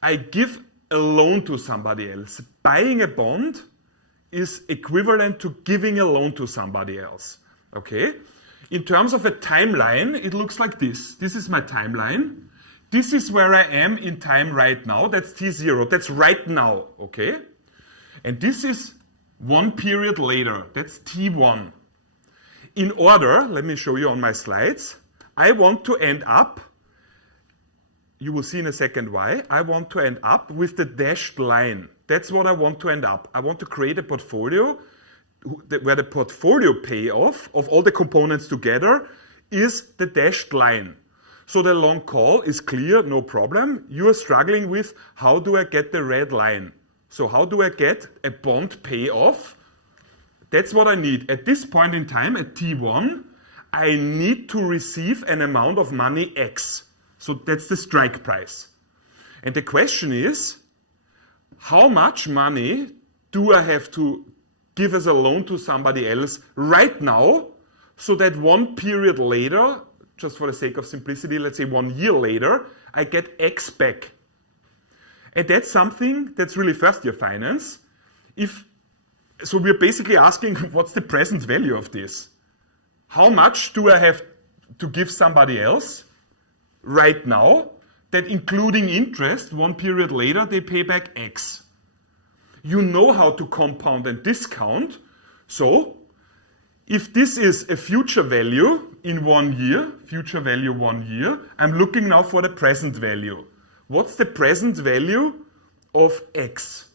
I give a loan to somebody else. Buying a bond is equivalent to giving a loan to somebody else. Okay? In terms of a timeline, it looks like this. This is my timeline. This is where I am in time right now. That's T0. That's right now. Okay? And this is one period later. That's T1. In order, let me show you on my slides, I want to end up, you will see in a second why, I want to end up with the dashed line. That's what I want to end up. I want to create a portfolio where the portfolio payoff of all the components together is the dashed line. So the long call is clear, no problem. You are struggling with how do I get the red line? So how do I get a bond payoff? That's what I need. At this point in time, at T1, I need to receive an amount of money X. So that's the strike price. And the question is, how much money do I have to give as a loan to somebody else right now so that one period later, just for the sake of simplicity, let's say 1 year later, I get X back. And that's something that's really first year finance. So we're basically asking, what's the present value of this? How much do I have to give somebody else right now that including interest, 1 period later, they pay back X? You know how to compound and discount. So if this is a future value in 1 year, future value 1 year, I'm looking now for the present value. What's the present value of X?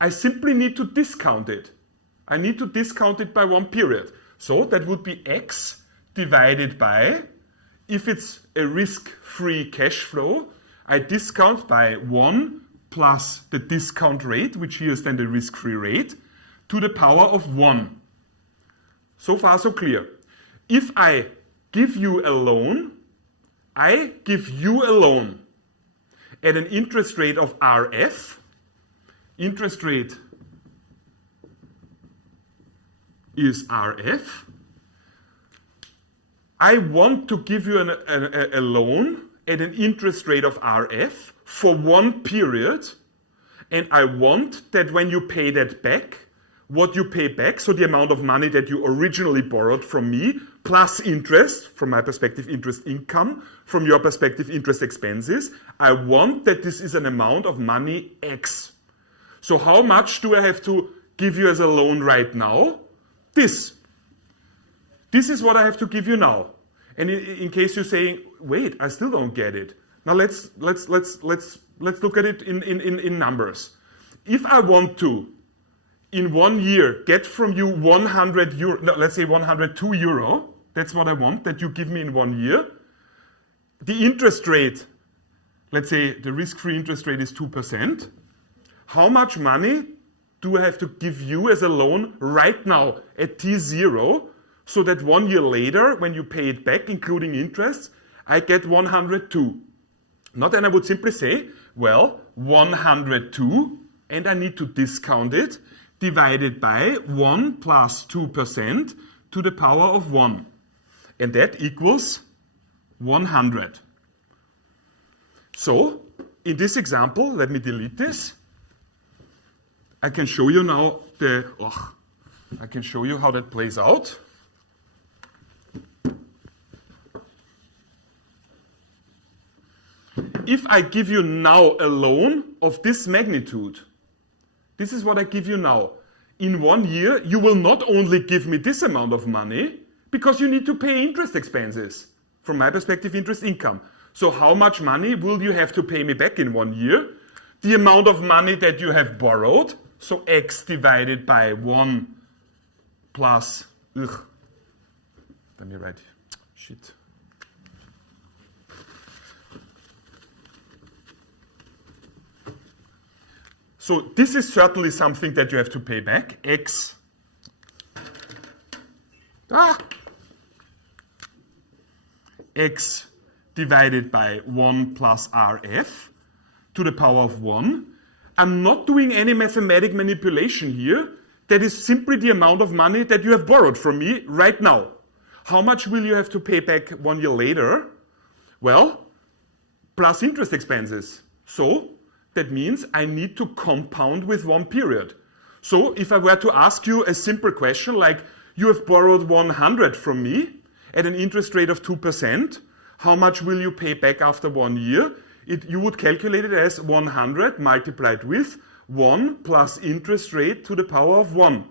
I simply need to discount it. I need to discount it by 1 period. So that would be X divided by, if it's a risk-free cash flow, I discount by 1 plus the discount rate, which here is then the risk-free rate, to the power of 1. So far, so clear. If I give you a loan, I give you a loan at an interest rate of RF. Interest rate is RF. I want to give you a loan at an interest rate of RF for 1 period, and I want that when you pay that back, what you pay back, so the amount of money that you originally borrowed from me, plus interest, from my perspective interest income, from your perspective interest expenses, I want that this is an amount of money X. So how much do I have to give you as a loan right now? This. This is what I have to give you now. And in case you're saying, wait, I still don't get it. Now let's look at it in numbers. If I want to, in 1 year, get from you 100 euro, no, let's say 102 euro, that's what I want, that you give me in 1 year. The interest rate, let's say the risk-free interest rate is 2%. How much money do I have to give you as a loan right now at T0, so that 1 year later, when you pay it back, including interest, I get 102. Now then I would simply say, well, 102, and I need to discount it, divided by 1 plus 2% to the power of 1. And that equals 100. So, in this example, let me delete this. I can show you now I can show you how that plays out. If I give you now a loan of this magnitude, this is what I give you now. In 1 year, you will not only give me this amount of money, because you need to pay interest expenses. From my perspective, interest income. So how much money will you have to pay me back in 1 year? The amount of money that you have borrowed, so x divided by 1 plus, let me write, shit. So this is certainly something that you have to pay back, x x divided by 1 plus rf to the power of 1. I'm not doing any mathematical manipulation here. That is simply the amount of money that you have borrowed from me right now. How much will you have to pay back 1 year later? Well, plus interest expenses. So that means I need to compound with 1 period. So if I were to ask you a simple question like, you have borrowed 100 from me at an interest rate of 2%, how much will you pay back after 1 year? You would calculate it as 100 multiplied with 1 plus interest rate to the power of 1.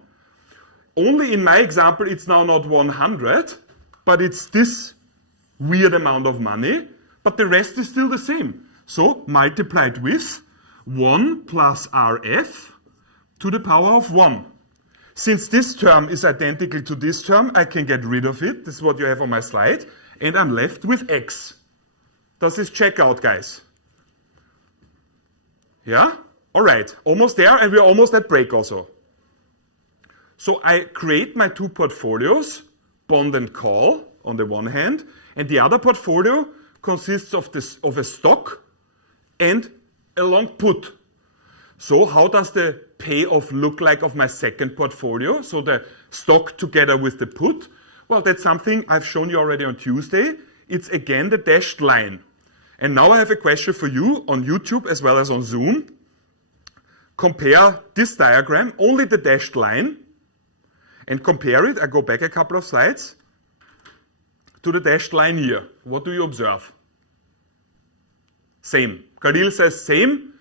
Only in my example, it's now not 100, but it's this weird amount of money, but the rest is still the same. So multiplied with 1 plus rf to the power of 1. Since this term is identical to this term, I can get rid of it. This is what you have on my slide. And I'm left with x. Does this check out, guys? Yeah? All right. Almost there, and we're almost at break also. So I create my 2 portfolios, bond and call on the one hand, and the other portfolio consists of a stock and a long put. So how does the payoff look like of my second portfolio? So the stock together with the put. Well, that's something I've shown you already on Tuesday. It's again the dashed line. And now I have a question for you on YouTube as well as on Zoom. Compare this diagram, only the dashed line, and compare it, I go back a couple of slides, to the dashed line here. What do you observe? Same. Khalil says same.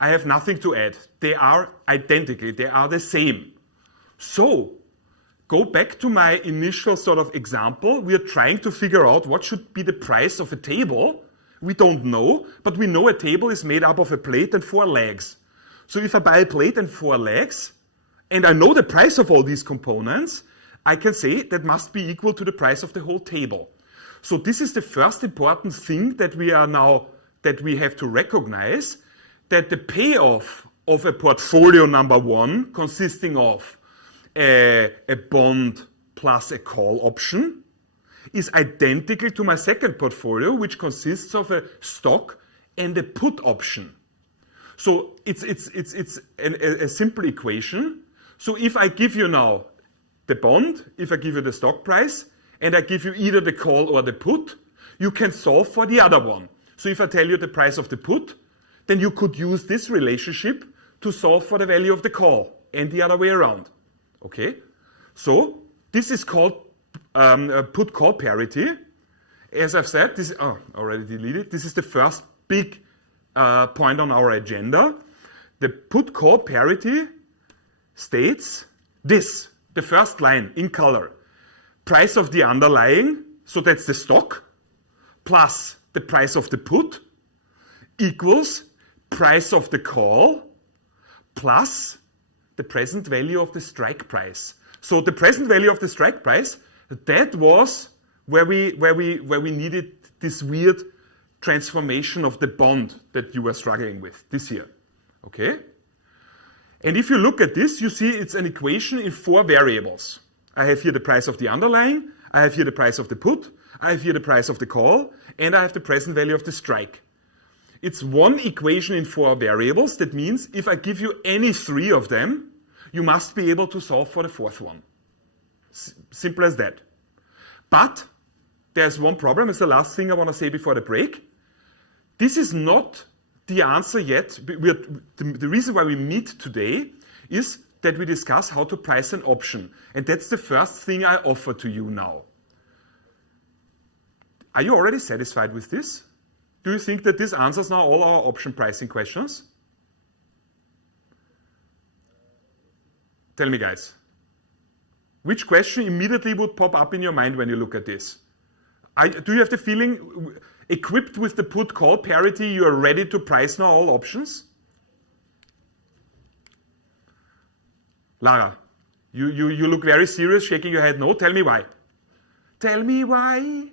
I have nothing to add. They are identical. They are the same. So, go back to my initial sort of example. We are trying to figure out what should be the price of a table. We don't know, but we know a table is made up of a plate and 4 legs. So if I buy a plate and 4 legs, and I know the price of all these components, I can say that must be equal to the price of the whole table. So this is the first important thing that we have to recognize, that the payoff of a portfolio number 1 consisting of a bond plus a call option is identical to my second portfolio, which consists of a stock and a put option. So it's a simple equation. So if I give you now the bond, if I give you the stock price, and I give you either the call or the put, you can solve for the other one. So if I tell you the price of the put, then you could use this relationship to solve for the value of the call, and the other way around. Okay? So this is called put-call parity. As I've said, this already deleted. This is the first big point on our agenda. The put-call parity states this, the first line in color. Price of the underlying, so that's the stock, plus the price of the put, equals price of the call, plus the present value of the strike price. So the present value of the strike price, that was where we needed this weird transformation of the bond that you were struggling with this year. Okay? And if you look at this, you see it's an equation in 4 variables. I have here the price of the underlying, I have here the price of the put, I have here the price of the call, and I have the present value of the strike. It's one equation in 4 variables. That means if I give you any 3 of them, you must be able to solve for the 4th one. Simple as that. But there's one problem. It's the last thing I want to say before the break. This is not the answer yet. The reason why we meet today is that we discuss how to price an option. And that's the first thing I offer to you now. Are you already satisfied with this? Do you think that this answers now all our option pricing questions? Tell me, guys. Which question immediately would pop up in your mind when you look at this? Do you have the feeling, equipped with the put-call parity, you are ready to price now all options? Lara, you look very serious, shaking your head no. Tell me why. Tell me why.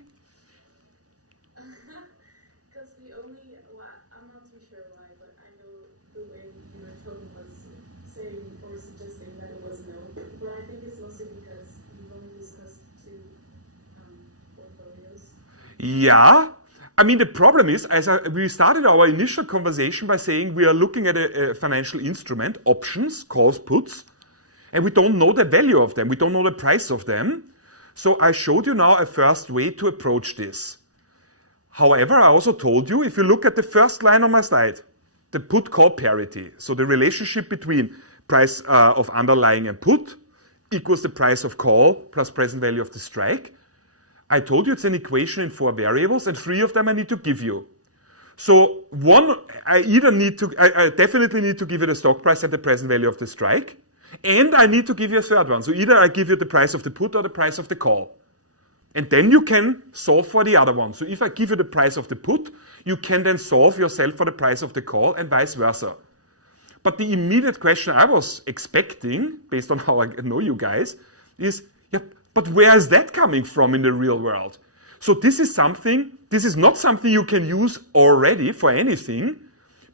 I'm not too sure why, but I know the way you were talking was saying or suggesting that it was no. But I think it's also because you've only discussed 2 portfolios. Yeah. I mean, the problem is, we started our initial conversation by saying we are looking at a financial instrument, options, calls, puts, and we don't know the value of them. We don't know the price of them. So I showed you now a first way to approach this. However, I also told you, if you look at the first line on my slide, the put-call parity, so the relationship between price of underlying and put equals the price of call plus present value of the strike. I told you it's an equation in 4 variables, and 3 of them I need to give you. So one, I definitely need to give you the stock price and the present value of the strike, and I need to give you a third one. So either I give you the price of the put or the price of the call. And then you can solve for the other one. So if I give you the price of the put, you can then solve yourself for the price of the call and vice versa. But the immediate question I was expecting, based on how I know you guys, is, yeah, but where is that coming from in the real world? So this is not something you can use already for anything,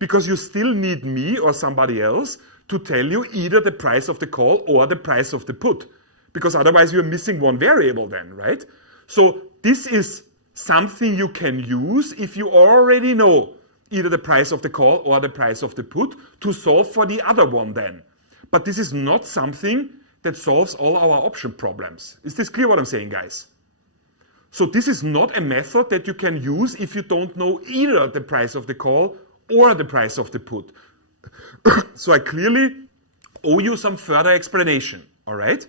because you still need me or somebody else to tell you either the price of the call or the price of the put. Because otherwise you're missing one variable then, right? So this is something you can use if you already know either the price of the call or the price of the put to solve for the other one then. But this is not something that solves all our option problems. Is this clear what I'm saying, guys? So this is not a method that you can use if you don't know either the price of the call or the price of the put. So I clearly owe you some further explanation, all right?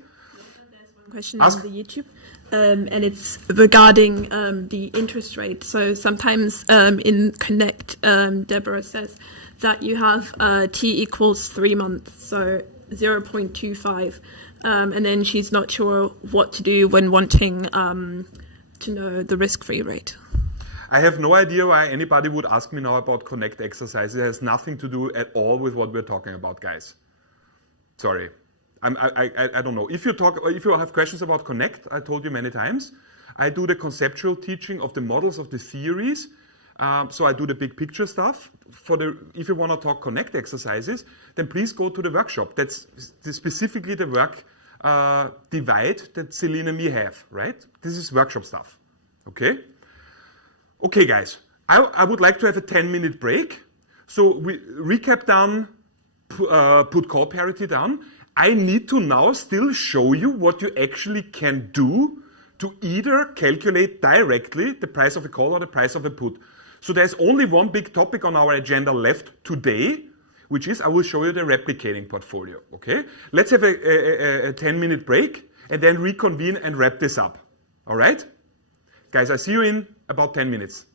Question on the YouTube, and it's regarding the interest rate. So sometimes in Connect, Deborah says that you have T equals 3 months, so 0.25, and then she's not sure what to do when wanting to know the risk-free rate. I have no idea why anybody would ask me now about Connect exercises. It has nothing to do at all with what we're talking about, guys. Sorry. I don't know. If you have questions about Connect, I told you many times, I do the conceptual teaching of the models of the theories. So I do the big picture stuff. If you want to talk Connect exercises, then please go to the workshop. That's specifically the work divide that Celine and me have, right? This is workshop stuff. Okay? Okay, guys. I would like to have a 10-minute break. So we recap done, put call parity done. I need to now still show you what you actually can do to either calculate directly the price of a call or the price of a put. So there's only one big topic on our agenda left today, which is I will show you the replicating portfolio. Okay? Let's have a 10-minute break and then reconvene and wrap this up. All right? Guys, I see you in about 10 minutes.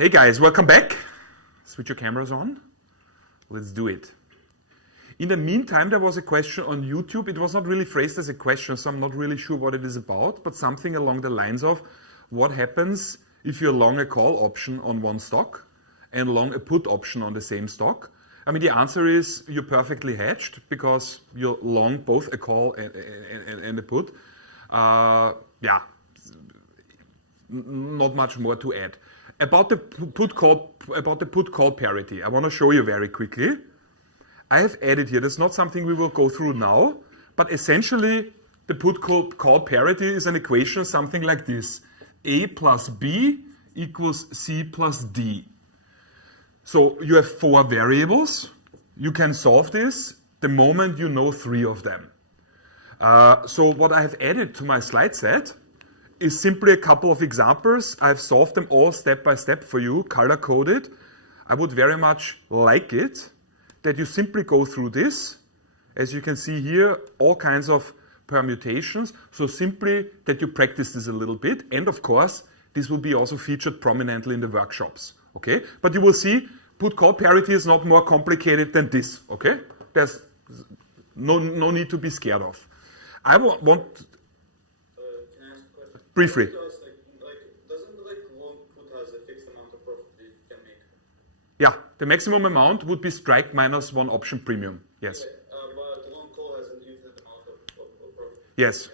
Hey guys, welcome back. Switch your cameras on. Let's do it. In the meantime, there was a question on YouTube. It was not really phrased as a question, so I'm not really sure what it is about, but something along the lines of what happens if you're long a call option on one stock and long a put option on the same stock. I mean, the answer is you're perfectly hedged because you're long both a call and a put. Yeah, not much more to add. About the put call parity, I want to show you very quickly. I have added here, that's not something we will go through now, but essentially the put call parity is an equation something like this. A plus B equals C plus D. So you have 4 variables. You can solve this the moment you know 3 of them. So what I have added to my slide set is simply a couple of examples. I've solved them all step by step for you, color-coded. I would very much like it that you simply go through this. As you can see here, all kinds of permutations. So simply that you practice this a little bit. And of course, this will be also featured prominently in the workshops. Okay? But you will see put-call parity is not more complicated than this. Okay? There's no need to be scared of. I want can I ask a question? Briefly. Doesn't long put has a fixed amount of profit that you can make? Yeah, the maximum amount would be strike minus 1 option premium. Yes. Okay, but the long call has an infinite amount of profit. Yes.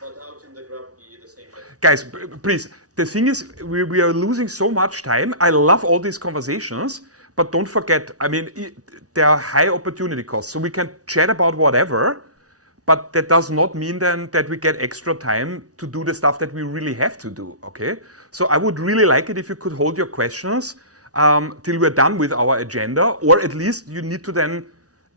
But how can the graph be the same? Guys, please, the thing is, we are losing so much time. I love all these conversations, but don't forget, I mean, there are high opportunity costs. So we can chat about whatever, but that does not mean then that we get extra time to do the stuff that we really have to do, okay? So I would really like it if you could hold your questions till we're done with our agenda, or at least you need to then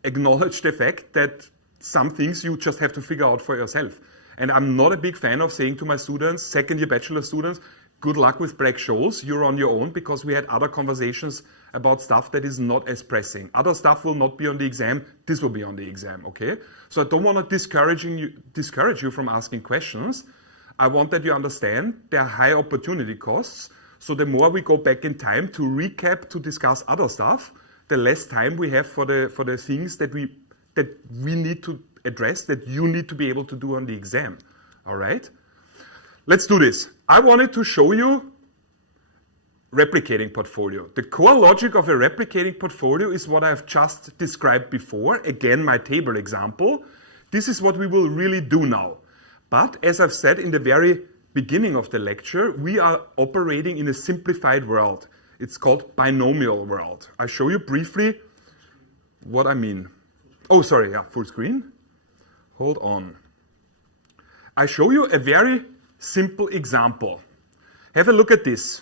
acknowledge the fact that some things you just have to figure out for yourself. And I'm not a big fan of saying to my students, second-year bachelor students, good luck with black shoals, you're on your own, because we had other conversations about stuff that is not as pressing. Other stuff will not be on the exam, this will be on the exam, okay? So I don't want to discourage you from asking questions. I want that you understand there are high opportunity costs, so the more we go back in time to recap, to discuss other stuff, the less time we have for the things that we need to address, that you need to be able to do on the exam, all right? Let's do this. I wanted to show you replicating portfolio. The core logic of a replicating portfolio is what I've just described before. Again, my table example. This is what we will really do now. But as I've said in the very beginning of the lecture, we are operating in a simplified world. It's called binomial world. I'll show you briefly what I mean. Oh, sorry, yeah, full screen. Hold on. I show you a very simple example. Have a look at this.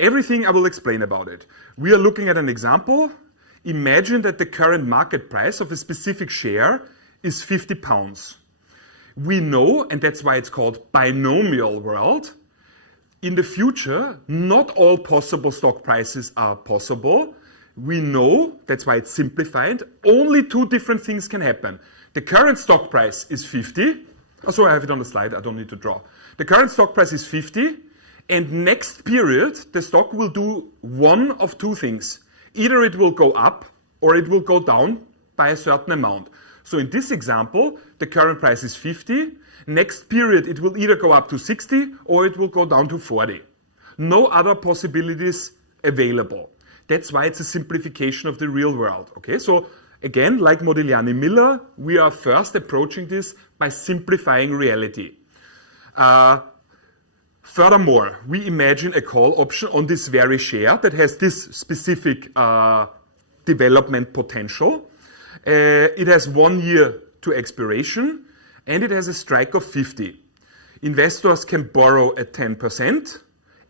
Everything I will explain about it. We are looking at an example. Imagine that the current market price of a specific share is £50. We know, and that's why it's called binomial world, in the future, not all possible stock prices are possible. We know, that's why it's simplified, only 2 different things can happen. The current stock price is 50. Oh, sorry, I have it on the slide, I don't need to draw. The current stock price is 50, and next period, the stock will do one of 2 things. Either it will go up, or it will go down by a certain amount. So in this example, the current price is 50. Next period, it will either go up to 60, or it will go down to 40. No other possibilities available. That's why it's a simplification of the real world. Okay, so again, like Modigliani-Miller, we are first approaching this by simplifying reality. Furthermore, we imagine a call option on this very share that has this specific development potential. It has 1 year to expiration, and it has a strike of 50. Investors can borrow at 10%,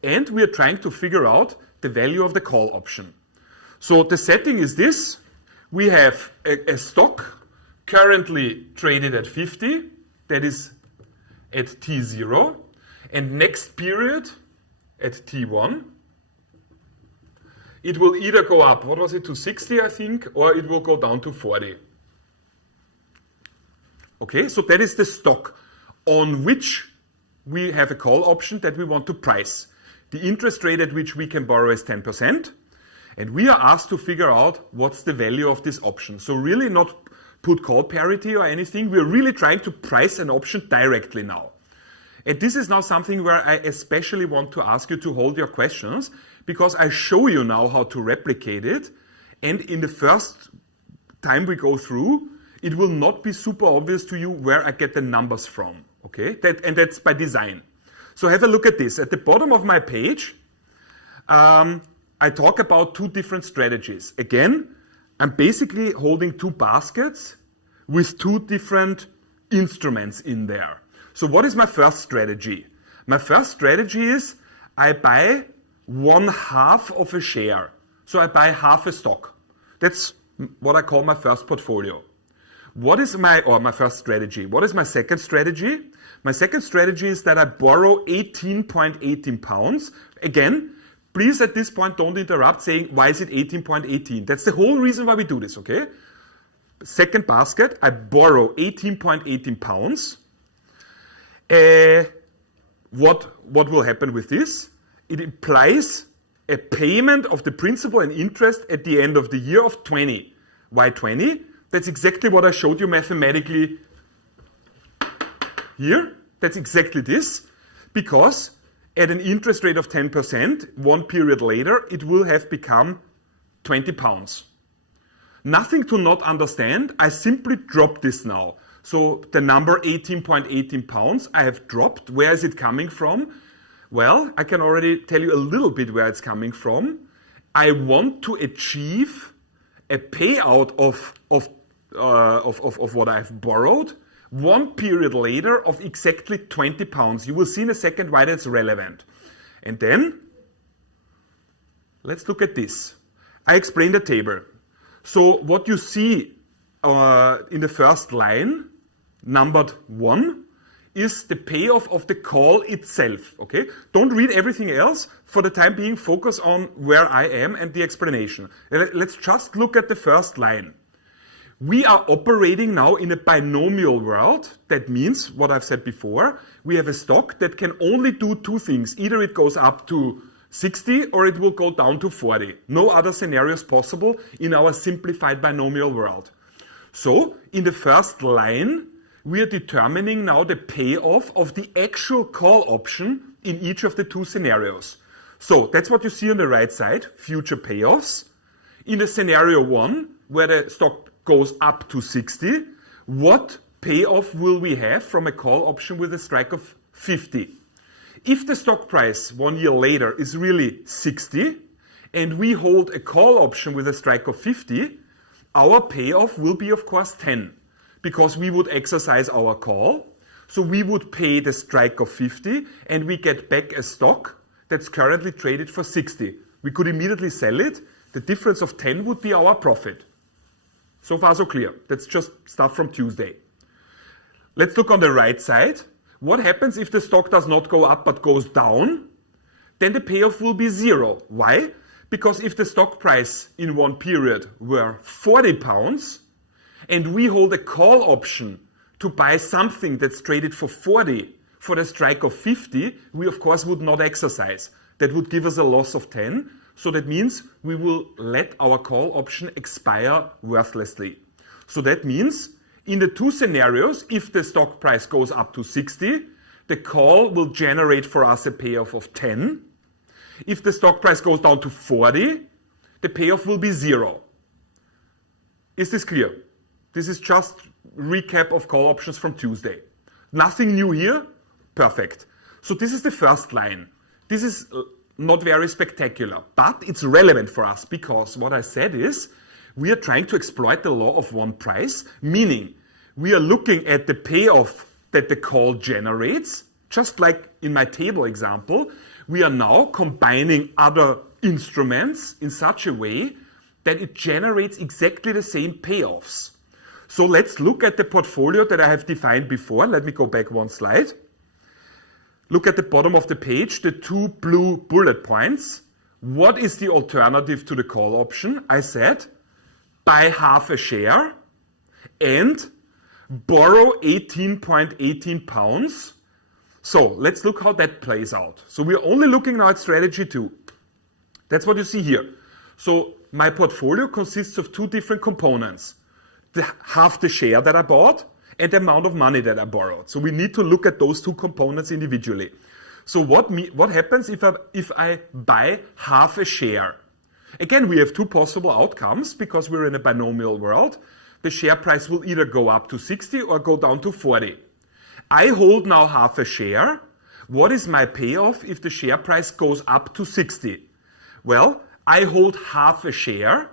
and we are trying to figure out the value of the call option. So the setting is this. We have a stock currently traded at 50, that is at T0, and next period at T1, it will either go up, what was it, to 60, I think, or it will go down to 40. Okay, so that is the stock on which we have a call option that we want to price. The interest rate at which we can borrow is 10%. And we are asked to figure out what's the value of this option. So really not put-call parity or anything. We're really trying to price an option directly now. And this is now something where I especially want to ask you to hold your questions, because I show you now how to replicate it. And in the first time we go through, it will not be super obvious to you where I get the numbers from. Okay? And that's by design. So have a look at this. At the bottom of my page, I talk about two different strategies. Again, I'm basically holding two baskets with two different instruments in there. So what is my first strategy? My first strategy is I buy 1/2 of a share. So I buy half a stock. That's what I call my first portfolio. What is my first strategy? What is my second strategy? My second strategy is that I borrow 18.18 pounds. Again, please at this point don't interrupt saying, why is it 18.18? That's the whole reason why we do this, okay? Second basket, I borrow 18.18 pounds. What will happen with this? It implies a payment of the principal and interest at the end of the year of 20. Why 20? That's exactly what I showed you mathematically here. That's exactly this. Because at an interest rate of 10%, one period later, it will have become 20 pounds. Nothing to not understand. I simply drop this now. So the number 18.18 pounds I have dropped. Where is it coming from? Well, I can already tell you a little bit where it's coming from. I want to achieve a payout of what I've borrowed one period later of exactly 20 pounds. You will see in a second why that's relevant. And then, let's look at this. I explained the table. So what you see in the first line, numbered 1, is the payoff of the call itself. Okay? Don't read everything else. For the time being, focus on where I am and the explanation. Let's just look at the first line. We are operating now in a binomial world. That means, what I've said before, we have a stock that can only do two things. Either it goes up to 60 or it will go down to 40. No other scenarios possible in our simplified binomial world. So, in the first line, we are determining now the payoff of the actual call option in each of the two scenarios. So, that's what you see on the right side, future payoffs. In the scenario 1, where the stock goes up to 60, what payoff will we have from a call option with a strike of 50? If the stock price 1 year later is really 60, and we hold a call option with a strike of 50, our payoff will be, of course, 10, because we would exercise our call. So we would pay the strike of 50, and we get back a stock that's currently traded for 60. We could immediately sell it. The difference of 10 would be our profit. So far, so clear. That's just stuff from Tuesday. Let's look on the right side. What happens if the stock does not go up but goes down? Then the payoff will be 0. Why? Because if the stock price in one period were 40 pounds and we hold a call option to buy something that's traded for 40 for the strike of 50, we of course would not exercise. That would give us a loss of 10. So that means we will let our call option expire worthlessly. So that means in the two scenarios, if the stock price goes up to 60, the call will generate for us a payoff of 10. If the stock price goes down to 40, the payoff will be 0. Is this clear? This is just recap of call options from Tuesday. Nothing new here? Perfect. So this is the first line. This is not very spectacular, but it's relevant for us because what I said is we are trying to exploit the law of one price, meaning we are looking at the payoff that the call generates, just like in my table example. We are now combining other instruments in such a way that it generates exactly the same payoffs. So let's look at the portfolio that I have defined before. Let me go back one slide. Look at the bottom of the page, the two blue bullet points. What is the alternative to the call option? I said, buy half a share and borrow 18.18 pounds. So let's look how that plays out. So we're only looking now at strategy 2. That's what you see here. So my portfolio consists of two different components. Half the share that I bought and the amount of money that I borrowed. So we need to look at those two components individually. So what happens if I buy half a share? Again, we have two possible outcomes because we're in a binomial world. The share price will either go up to 60 or go down to 40. I hold now half a share. What is my payoff if the share price goes up to 60? Well, I hold half a share.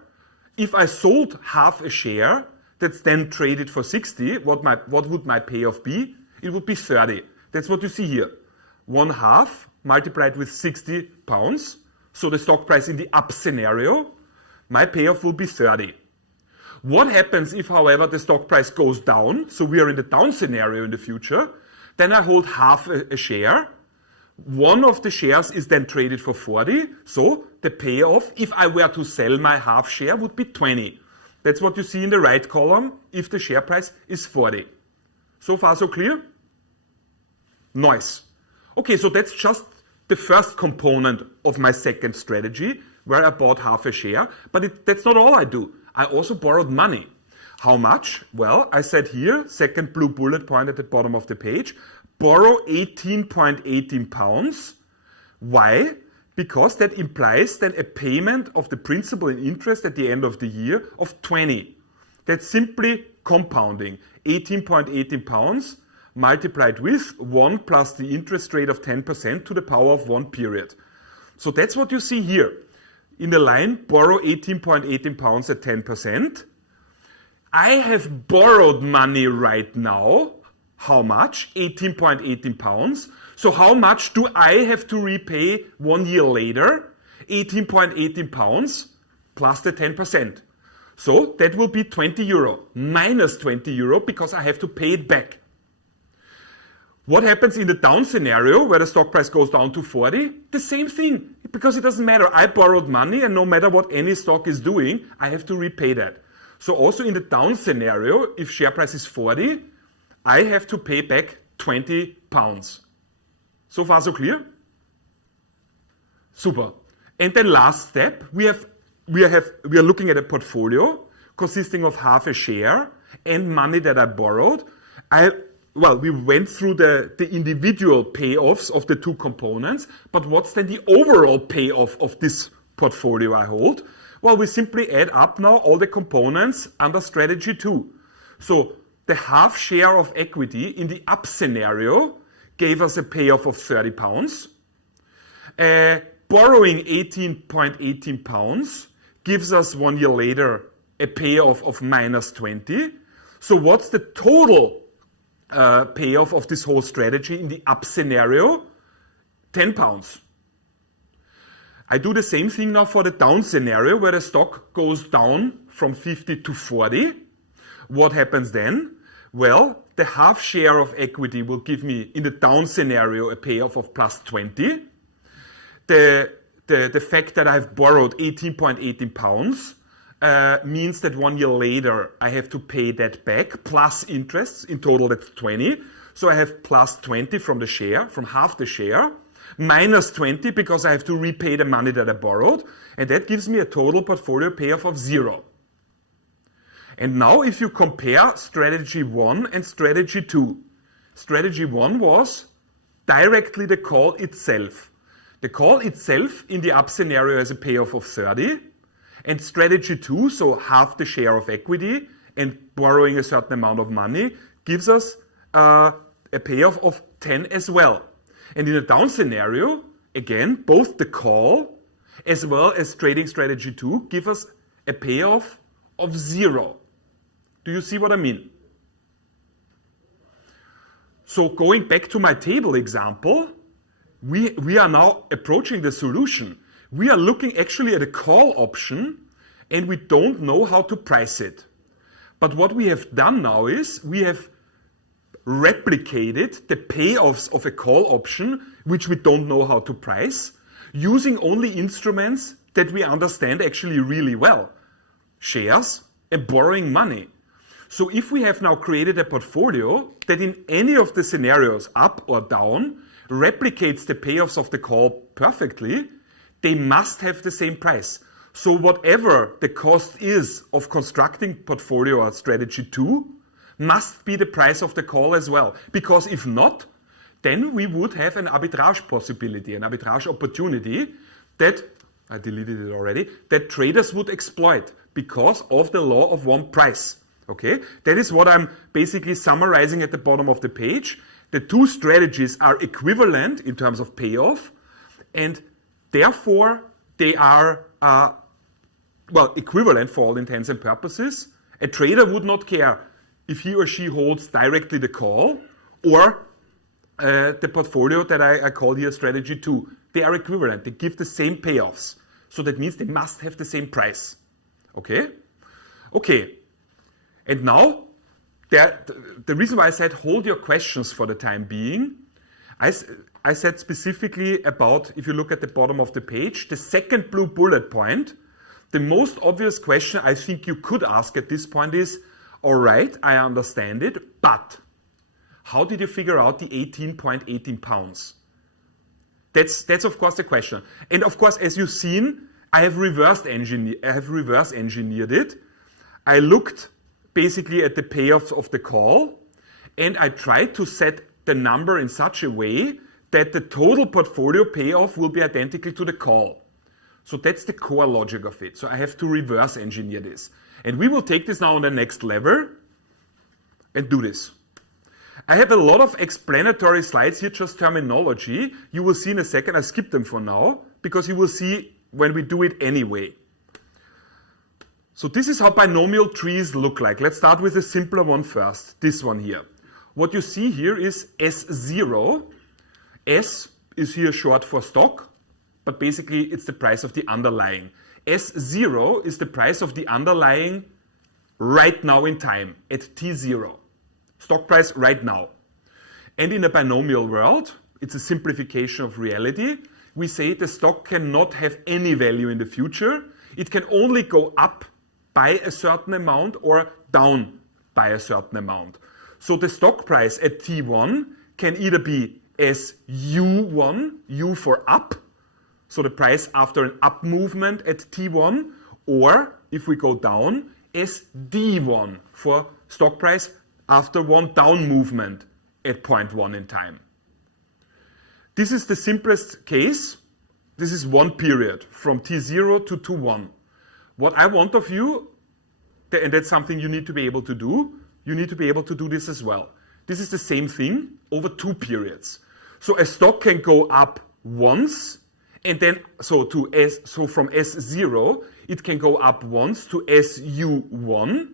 If I sold half a share that's then traded for 60, what would my payoff be? It would be 30. That's what you see here. 1/2 multiplied with 60 pounds. So the stock price in the up scenario, my payoff will be 30. What happens if, however, the stock price goes down? So we are in the down scenario in the future. Then I hold half a share. One of the shares is then traded for 40. So the payoff, if I were to sell my half share, would be 20. That's what you see in the right column if the share price is 40. So far, so clear? Nice. Okay, so that's just the first component of my second strategy, where I bought half a share. But that's not all I do. I also borrowed money. How much? Well, I said here, second blue bullet point at the bottom of the page, borrow 18.18 pounds. Why? Because that implies then a payment of the principal and interest at the end of the year of 20. That's simply compounding. 18.18 pounds multiplied with 1 plus the interest rate of 10% to the power of 1 period. So that's what you see here. In the line, borrow 18.18 pounds at 10%. I have borrowed money right now. How much? 18.18 pounds. So how much do I have to repay 1 year later? 18.18 pounds plus the 10%. So that will be 20 euro, minus 20 euro, because I have to pay it back. What happens in the down scenario, where the stock price goes down to 40? The same thing, because it doesn't matter. I borrowed money, and no matter what any stock is doing, I have to repay that. So also in the down scenario, if share price is 40, I have to pay back 20 pounds. So far, so clear? Super. And then last step, we are looking at a portfolio consisting of half a share and money that I borrowed. We went through the individual payoffs of the two components, but what's then the overall payoff of this portfolio I hold? Well, we simply add up now all the components under strategy 2. So the half share of equity in the up scenario gave us a payoff of 30 pounds. Borrowing 18.18 pounds gives us 1 year later a payoff of minus 20. So what's the total payoff of this whole strategy in the up scenario? 10 pounds. I do the same thing now for the down scenario, where the stock goes down from 50 to 40. What happens then? Well, the half share of equity will give me, in the down scenario, a payoff of plus 20. The fact that I've borrowed 18.18 pounds means that 1 year later I have to pay that back, plus interest. In total, that's 20. So I have plus 20 from the share, from half the share, minus 20 because I have to repay the money that I borrowed. And that gives me a total portfolio payoff of 0. And now if you compare strategy 1 and strategy 2, strategy 1 was directly the call itself. The call itself in the up scenario has a payoff of 30. And strategy 2, so half the share of equity and borrowing a certain amount of money, gives us a payoff of 10 as well. And in a down scenario, again, both the call as well as trading strategy 2 give us a payoff of 0. Do you see what I mean? So going back to my table example, we are now approaching the solution. We are looking actually at a call option and we don't know how to price it. But what we have done now is we have replicated the payoffs of a call option, which we don't know how to price, using only instruments that we understand actually really well. Shares and borrowing money. So if we have now created a portfolio that in any of the scenarios, up or down, replicates the payoffs of the call perfectly, they must have the same price. So whatever the cost is of constructing portfolio or strategy 2 must be the price of the call as well. Because if not, then we would have an arbitrage possibility, an arbitrage opportunity that, I deleted it already, that traders would exploit because of the law of one price. Okay, that is what I'm basically summarizing at the bottom of the page. The two strategies are equivalent in terms of payoff, and therefore they are equivalent for all intents and purposes. A trader would not care if he or she holds directly the call or the portfolio that I call here strategy 2. They are equivalent. They give the same payoffs. So that means they must have the same price. Okay? Okay. And now, the reason why I said hold your questions for the time being, I said specifically about, if you look at the bottom of the page, the second blue bullet point, the most obvious question I think you could ask at this point is, all right, I understand it, but how did you figure out the 18.18 pounds? That's of course the question. And of course, as you've seen, I have reverse engineered it. I looked basically at the payoffs of the call, and I tried to set the number in such a way that the total portfolio payoff will be identical to the call. So that's the core logic of it. So I have to reverse engineer this. And we will take this now on the next level and do this. I have a lot of explanatory slides here, just terminology. You will see in a second. I skip them for now because you will see when we do it anyway. So this is how binomial trees look like. Let's start with a simpler one first, this one here. What you see here is S0. S is here short for stock, but basically it's the price of the underlying. S0 is the price of the underlying right now in time, at T0. Stock price right now. And in a binomial world, it's a simplification of reality. We say the stock cannot have any value in the future. It can only go up by a certain amount or down by a certain amount. So the stock price at T1 can either be SU1, U for up, so the price after an up movement at T1, or if we go down, SD1 for stock price after one down movement at point 1 in time. This is the simplest case. This is one period from T0 to T1. What I want of you, and that's something you need to be able to do, you need to be able to do this as well. This is the same thing over 2 periods. So a stock can go up once, and then so from S0 it can go up once to SU1,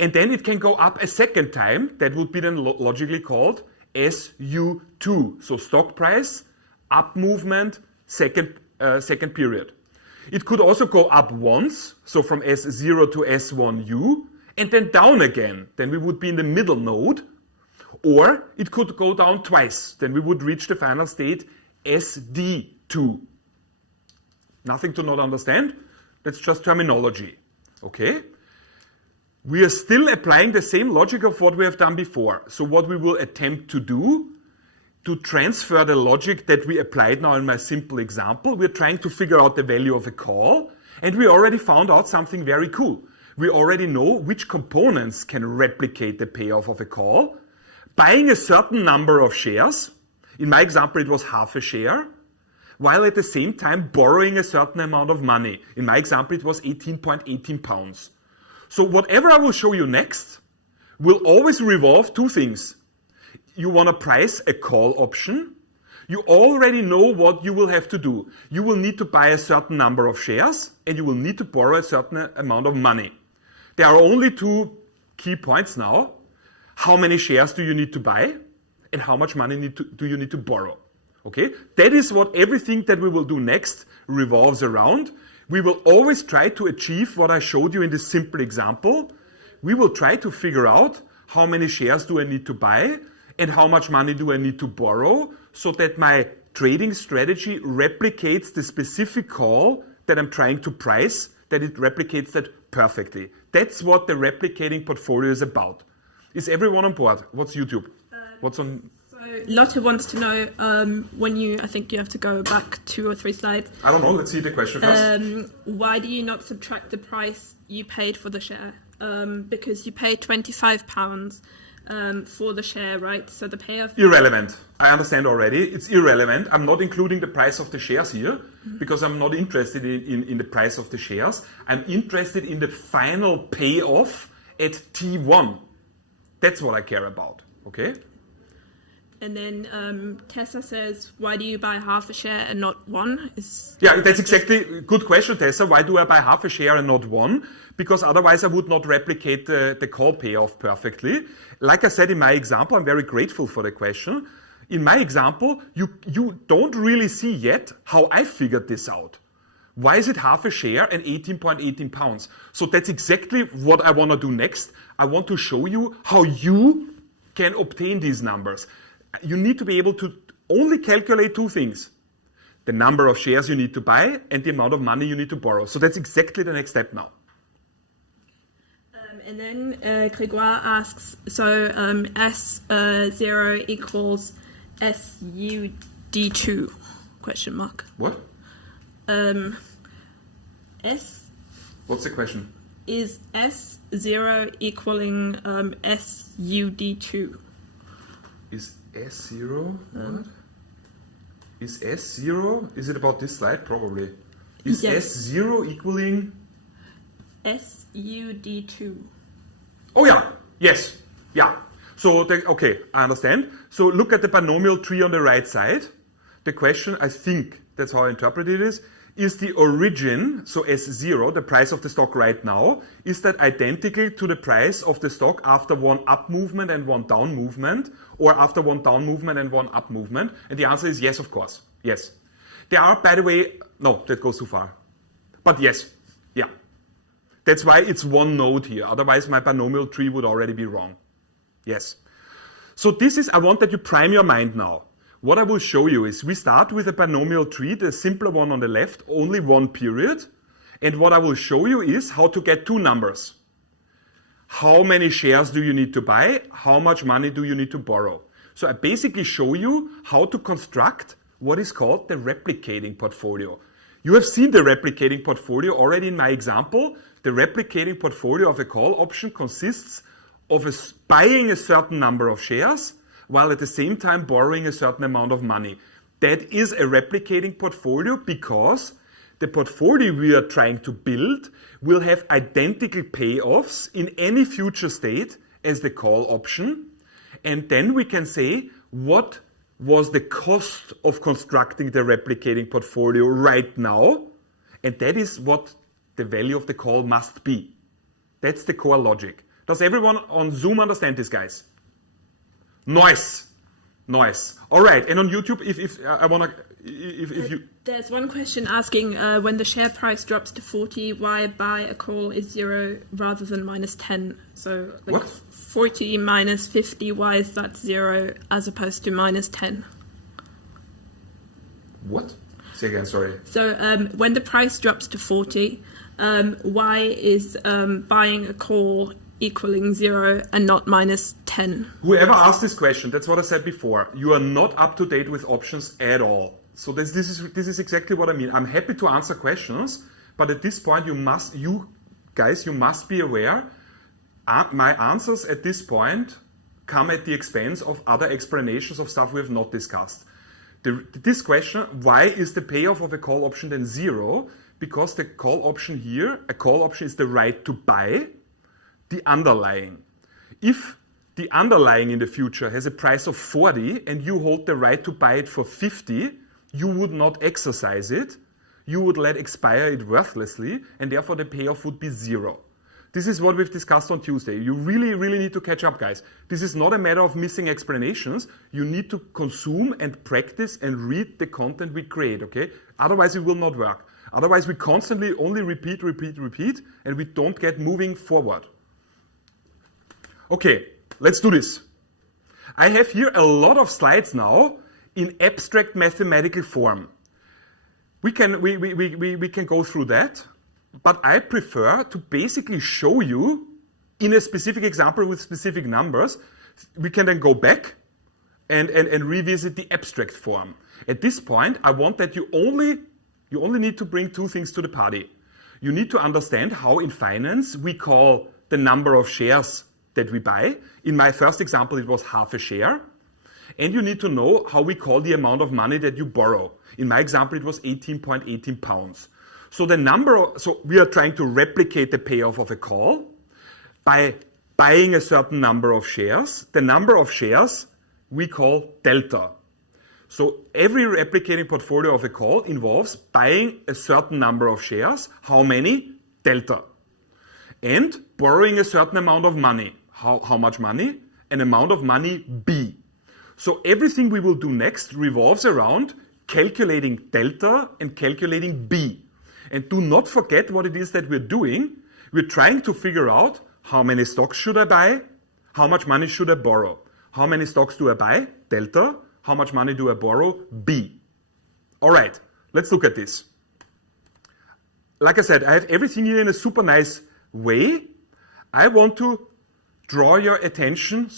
and then it can go up a second time. That would be then logically called SU2. So stock price, up movement, second period. It could also go up once, so from S0 to S1U, and then down again. Then we would be in the middle node. Or it could go down twice. Then we would reach the final state SD2. Nothing to not understand. That's just terminology. Okay? We are still applying the same logic of what we have done before. So what we will attempt to do, to transfer the logic that we applied now in my simple example, we're trying to figure out the value of a call, and we already found out something very cool. We already know which components can replicate the payoff of a call. Buying a certain number of shares, in my example it was half a share, while at the same time borrowing a certain amount of money. In my example it was 18.18 pounds. So whatever I will show you next will always revolve 2 things. You want to price a call option. You already know what you will have to do. You will need to buy a certain number of shares, and you will need to borrow a certain amount of money. There are only 2 key points now. How many shares do you need to buy, and how much money do you need to borrow? Okay? That is what everything that we will do next revolves around. We will always try to achieve what I showed you in this simple example. We will try to figure out how many shares do I need to buy and how much money do I need to borrow so that my trading strategy replicates the specific call that I'm trying to price, that it replicates that perfectly. That's what the replicating portfolio is about. Is everyone on board? What's YouTube? What's on? So Lotte wants to know when I think you have to go back 2 or 3 slides. I don't know. Let's see the question first. Why do you not subtract the price you paid for the share? Because you paid £25 for the share, right? So the payoff... Irrelevant. I understand already. It's irrelevant. I'm not including the price of the shares here because I'm not interested in the price of the shares. I'm interested in the final payoff at T1. That's what I care about. Okay? And then Tessa says, why do you buy half a share and not one? Yeah, that's exactly a good question, Tessa. Why do I buy half a share and not one? Because otherwise I would not replicate the call payoff perfectly. Like I said in my example, I'm very grateful for the question. In my example, you don't really see yet how I figured this out. Why is it half a share and 18.18 pounds? So that's exactly what I want to do next. I want to show you how you can obtain these numbers. You need to be able to only calculate 2 things. The number of shares you need to buy and the amount of money you need to borrow. So that's exactly the next step now. And then Grégoire asks, so S0 equals SUD2, question mark. What? S... What's the question? Is S0 equaling SUD2? Is S0? What? Is S0? Is it about this slide? Probably. Is Yes. S0 equaling? SUD2. Oh yeah. Yes. Yeah. So, okay, I understand. So look at the binomial tree on the right side. The question, I think, that's how I interpret it is the origin, so S0, the price of the stock right now, is that identical to the price of the stock after one up movement and one down movement, or after one down movement and one up movement? And the answer is yes, of course. Yes. There are, by the way, no, that goes too far. But yes, yeah. That's why it's one node here. Otherwise, my binomial tree would already be wrong. Yes. So this is, I want that you prime your mind now. What I will show you is we start with a binomial tree, the simpler one on the left, only one period. And what I will show you is how to get 2 numbers. How many shares do you need to buy? How much money do you need to borrow? So I basically show you how to construct what is called the replicating portfolio. You have seen the replicating portfolio already in my example. The replicating portfolio of a call option consists of buying a certain number of shares while at the same time borrowing a certain amount of money. That is a replicating portfolio because the portfolio we are trying to build will have identical payoffs in any future state as the call option. And then we can say what was the cost of constructing the replicating portfolio right now. And that is what the value of the call must be. That's the core logic. Does everyone on Zoom understand this, guys? Nice. All right. And on YouTube, if you... There's one question asking when the share price drops to 40, why buy a call is 0 rather than -10? So like what? 40 minus 50, why is that 0 as opposed to -10? What? Say again, sorry. So when the price drops to 40, why is buying a call equaling 0 and not -10? Whoever asked this question, that's what I said before. You are not up to date with options at all. So this is exactly what I mean. I'm happy to answer questions, but at this point you must be aware. My answers at this point come at the expense of other explanations of stuff we have not discussed. This question, why is the payoff of a call option then 0? Because the call option here, a call option is the right to buy the underlying. If the underlying in the future has a price of 40 and you hold the right to buy it for 50, you would not exercise it. You would let expire it worthlessly, and therefore the payoff would be 0. This is what we've discussed on Tuesday. You really, really need to catch up, guys. This is not a matter of missing explanations. You need to consume and practice and read the content we create, okay? Otherwise it will not work. Otherwise we constantly only repeat, and we don't get moving forward. Okay, let's do this. I have here a lot of slides now in abstract mathematical form. We can go through that. but I prefer to basically show you in a specific example with specific numbers. We can then go back and revisit the abstract form. At this point, I want that you only need to bring two things to the party. You need to understand how in finance we call the number of shares that we buy. In my first example, it was half a share. And you need to know how we call the amount of money that you borrow. In my example, it was 18.18 pounds. So we are trying to replicate the payoff of a call by buying a certain number of shares. The number of shares we call delta. So every replicating portfolio of a call involves buying a certain number of shares. How many? Delta. And borrowing a certain amount of money. How much money? An amount of money B. So everything we will do next revolves around calculating delta and calculating B. And do not forget what it is that we're doing. We're trying to figure out how many stocks should I buy, how much money should I borrow. How many stocks do I buy? Delta. How much money do I borrow? B. All right, let's look at this. Like I said, I have everything here in a super nice way. I want to draw your attention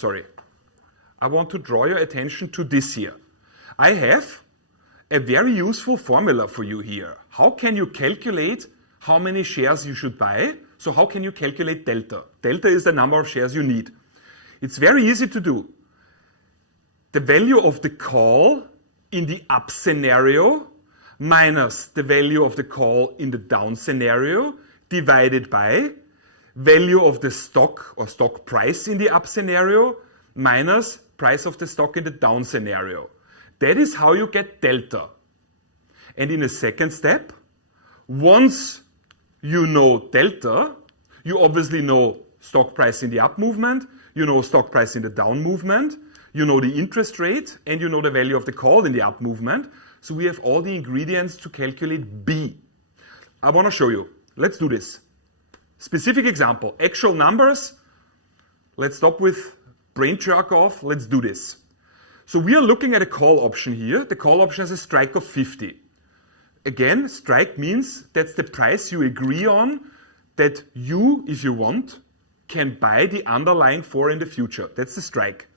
to this here. I have a very useful formula for you here. How can you calculate how many shares you should buy? So how can you calculate delta? Delta is the number of shares you need. It's very easy to do. The value of the call in the up scenario minus the value of the call in the down scenario divided by value of the stock or stock price in the up scenario minus price of the stock in the down scenario. That is how you get delta. And in a second step, once you know delta, you obviously know stock price in the up movement, you know stock price in the down movement, you know the interest rate, and you know the value of the call in the up movement. So we have all the ingredients to calculate B. I want to show you. Let's do this. Specific example, actual numbers. Let's stop with brain jerk off. Let's do this. So we are looking at a call option here. The call option has a strike of 50. Again, strike means that's the price you agree on that you, if you want, can buy the underlying for in the future. That's the strike.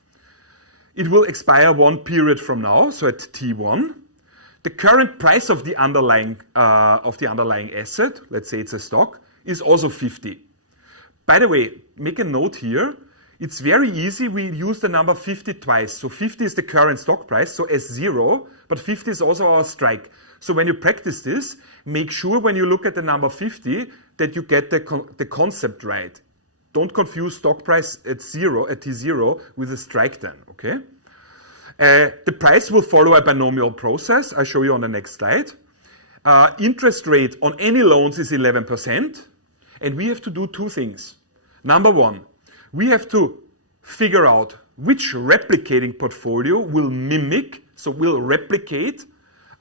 It will expire one period from now, so at T1. The current price of the underlying asset, let's say it's a stock, is also 50. By the way, make a note here. It's very easy. We use the number 50 twice. So 50 is the current stock price, so S0, but 50 is also our strike. So when you practice this, make sure when you look at the number 50 that you get the concept right. Don't confuse stock price at T0 with a strike then, okay? The price will follow a binomial process. I'll show you on the next slide. Interest rate on any loans is 11%. And we have to do two things. Number one, we have to figure out which replicating portfolio will mimic, so will replicate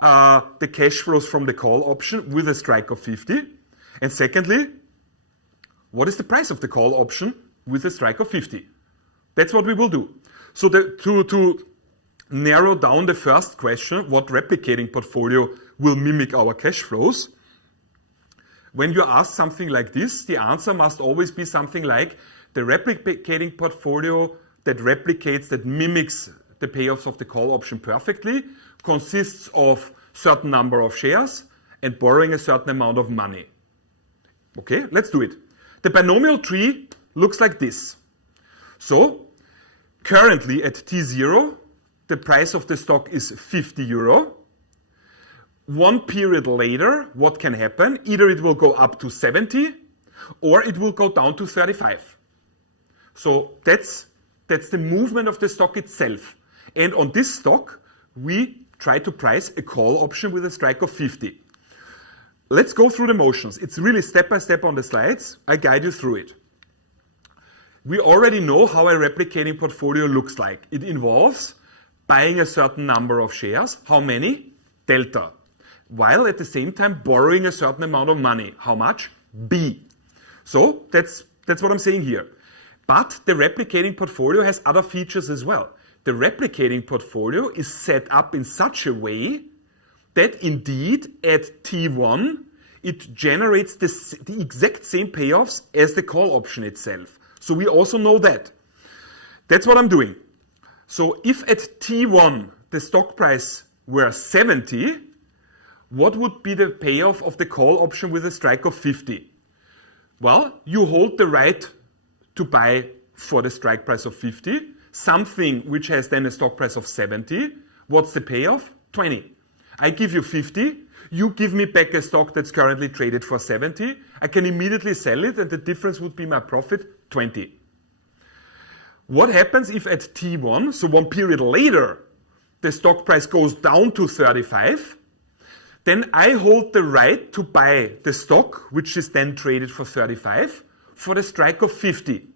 the cash flows from the call option with a strike of 50. And secondly, what is the price of the call option with a strike of 50? That's what we will do. So to narrow down the first question, what replicating portfolio will mimic our cash flows? When you ask something like this, the answer must always be something like the replicating portfolio that replicates, that mimics the payoffs of the call option perfectly, consists of certain number of shares and borrowing a certain amount of money. Okay, let's do it. The binomial tree looks like this. So currently at T0, the price of the stock is 50 euro. One period later, what can happen? Either it will go up to 70 or it will go down to 35. So that's the movement of the stock itself. And on this stock, we try to price a call option with a strike of 50. Let's go through the motions. It's really step by step on the slides. I guide you through it. We already know how a replicating portfolio looks like. It involves buying a certain number of shares. How many? Delta. While at the same time borrowing a certain amount of money. How much? B. So that's what I'm saying here. But the replicating portfolio has other features as well. The replicating portfolio is set up in such a way that indeed at T1 it generates the exact same payoffs as the call option itself. So we also know that. That's what I'm doing. So if at T1 the stock price were 70, what would be the payoff of the call option with a strike of 50? Well, you hold the right to buy for the strike price of 50, something which has then a stock price of 70. What's the payoff? 20. I give you 50, you give me back a stock that's currently traded for 70, I can immediately sell it and the difference would be my profit, 20. What happens if at T1, so one period later, the stock price goes down to 35? Then I hold the right to buy the stock, which is then traded for 35, for the strike of 50.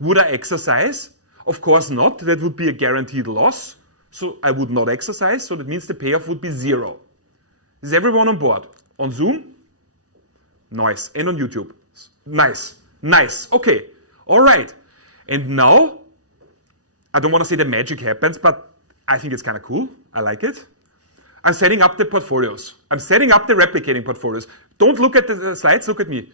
Would I exercise? Of course not. That would be a guaranteed loss. So I would not exercise. So that means the payoff would be 0. Is everyone on board? On Zoom? Nice. And on YouTube? Nice. Nice. Okay. All right. And now, I don't want to say the magic happens, but I think it's kind of cool. I like it. I'm setting up the portfolios. I'm setting up the replicating portfolios. Don't look at the slides, look at me.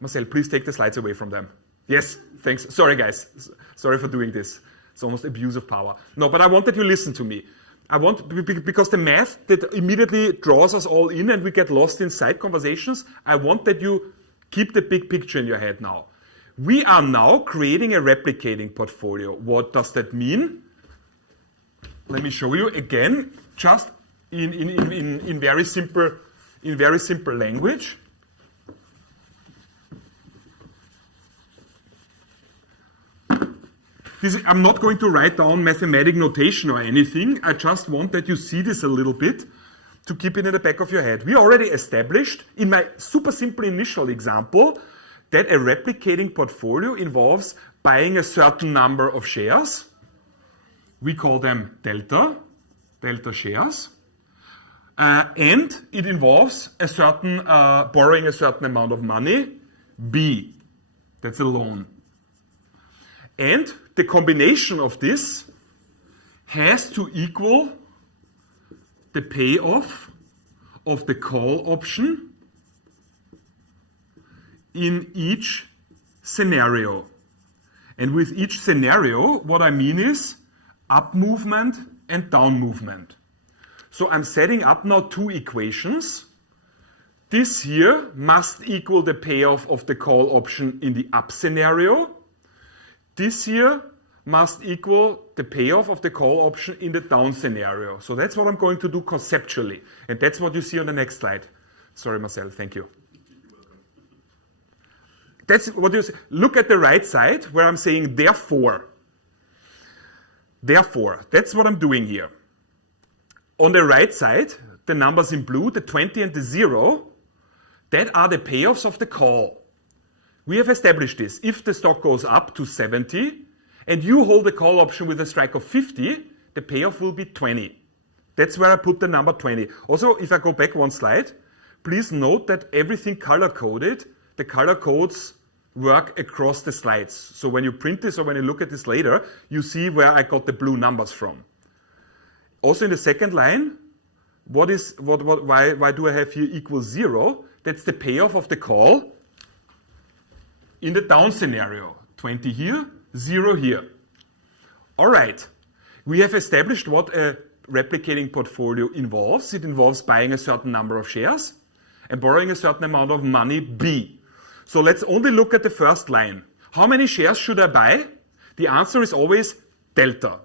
Marcel, please take the slides away from them. Yes, thanks. Sorry, guys. Sorry for doing this. It's almost abuse of power. No, but I want that you listen to me. Because the math that immediately draws us all in and we get lost in side conversations, I want that you keep the big picture in your head now. We are now creating a replicating portfolio. What does that mean? Let me show you again, just in very simple language. I'm not going to write down mathematical notation or anything. I just want that you see this a little bit to keep it in the back of your head. We already established in my super simple initial example that a replicating portfolio involves buying a certain number of shares. We call them delta shares. And it involves a certain borrowing a certain amount of money, B. That's a loan. And the combination of this has to equal the payoff of the call option in each scenario. And with each scenario, what I mean is up movement and down movement. So I'm setting up now two equations. This here must equal the payoff of the call option in the up scenario. This here must equal the payoff of the call option in the down scenario. So that's what I'm going to do conceptually. And that's what you see on the next slide. Sorry, Marcel, thank you. That's what you see. Look at the right side where I'm saying therefore. Therefore, that's what I'm doing here. On the right side, the numbers in blue, the 20 and the 0, that are the payoffs of the call. We have established this. If the stock goes up to 70 and you hold the call option with a strike of 50, the payoff will be 20. That's where I put the number 20. Also, if I go back one slide, please note that everything color-coded, the color codes work across the slides. So when you print this or when you look at this later, you see where I got the blue numbers from. Also in the second line, why do I have here equals 0? That's the payoff of the call in the down scenario. 20 here, 0 here. All right. We have established what a replicating portfolio involves. It involves buying a certain number of shares and borrowing a certain amount of money, B. So let's only look at the first line. How many shares should I buy? The answer is always delta.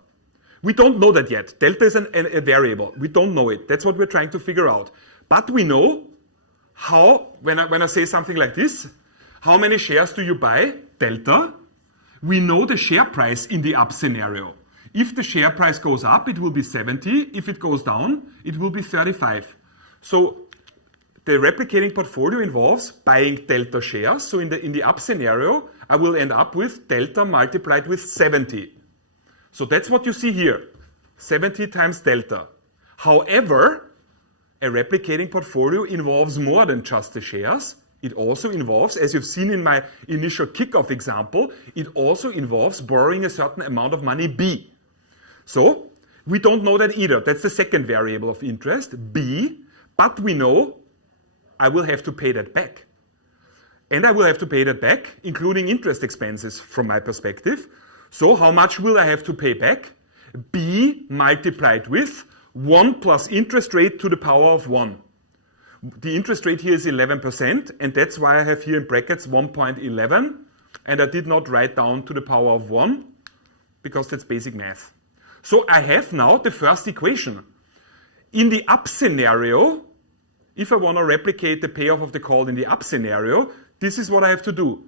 We don't know that yet. Delta is a variable. We don't know it. That's what we're trying to figure out. But we know how, when I say something like this, how many shares do you buy? Delta. We know the share price in the up scenario. If the share price goes up, it will be 70. If it goes down, it will be 35. So the replicating portfolio involves buying delta shares. So in the up scenario, I will end up with delta multiplied with 70. So that's what you see here, 70 times delta. However, a replicating portfolio involves more than just the shares. It also involves, as you've seen in my initial kickoff example, it also involves borrowing a certain amount of money, B. So we don't know that either. That's the second variable of interest, B. But we know I will have to pay that back. And I will have to pay that back, including interest expenses from my perspective. So how much will I have to pay back? B multiplied with 1 plus interest rate to the power of 1. The interest rate here is 11%, and that's why I have here in brackets 1.11, and I did not write down to the power of 1, because that's basic math. So I have now the first equation. In the up scenario, if I want to replicate the payoff of the call in the up scenario, this is what I have to do.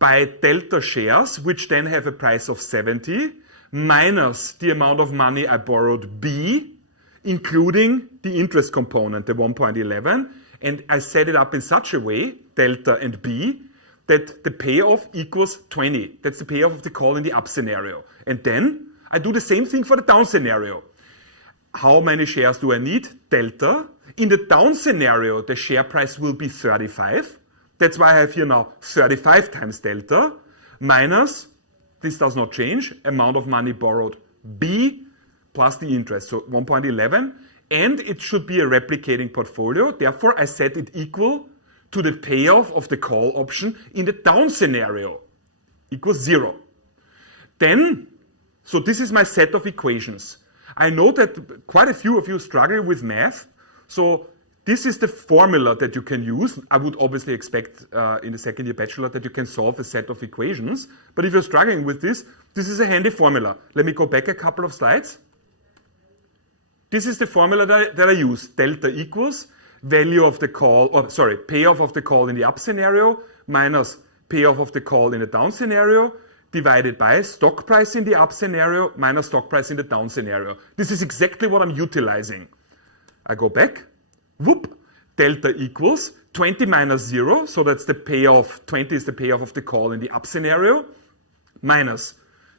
Buy delta shares, which then have a price of 70, minus the amount of money I borrowed B, including the interest component, the 1.11, and I set it up in such a way, delta and B, that the payoff equals 20. That's the payoff of the call in the up scenario. And then I do the same thing for the down scenario. How many shares do I need? Delta. In the down scenario, the share price will be 35. That's why I have here now 35 times delta, minus, this does not change, amount of money borrowed B, plus the interest, so 1.11, and it should be a replicating portfolio. Therefore, I set it equal to the payoff of the call option in the down scenario, equals 0. Then, so this is my set of equations. I know that quite a few of you struggle with math, so this is the formula that you can use. I would obviously expect in the second year bachelor that you can solve a set of equations, but if you're struggling with this, this is a handy formula. Let me go back a couple of slides. This is the formula that I use. Delta equals value of the call, payoff of the call in the up scenario minus payoff of the call in the down scenario divided by stock price in the up scenario minus stock price in the down scenario. This is exactly what I'm utilizing. I go back, whoop, delta equals 20 minus 0, so that's the payoff, 20 is the payoff of the call in the up scenario, minus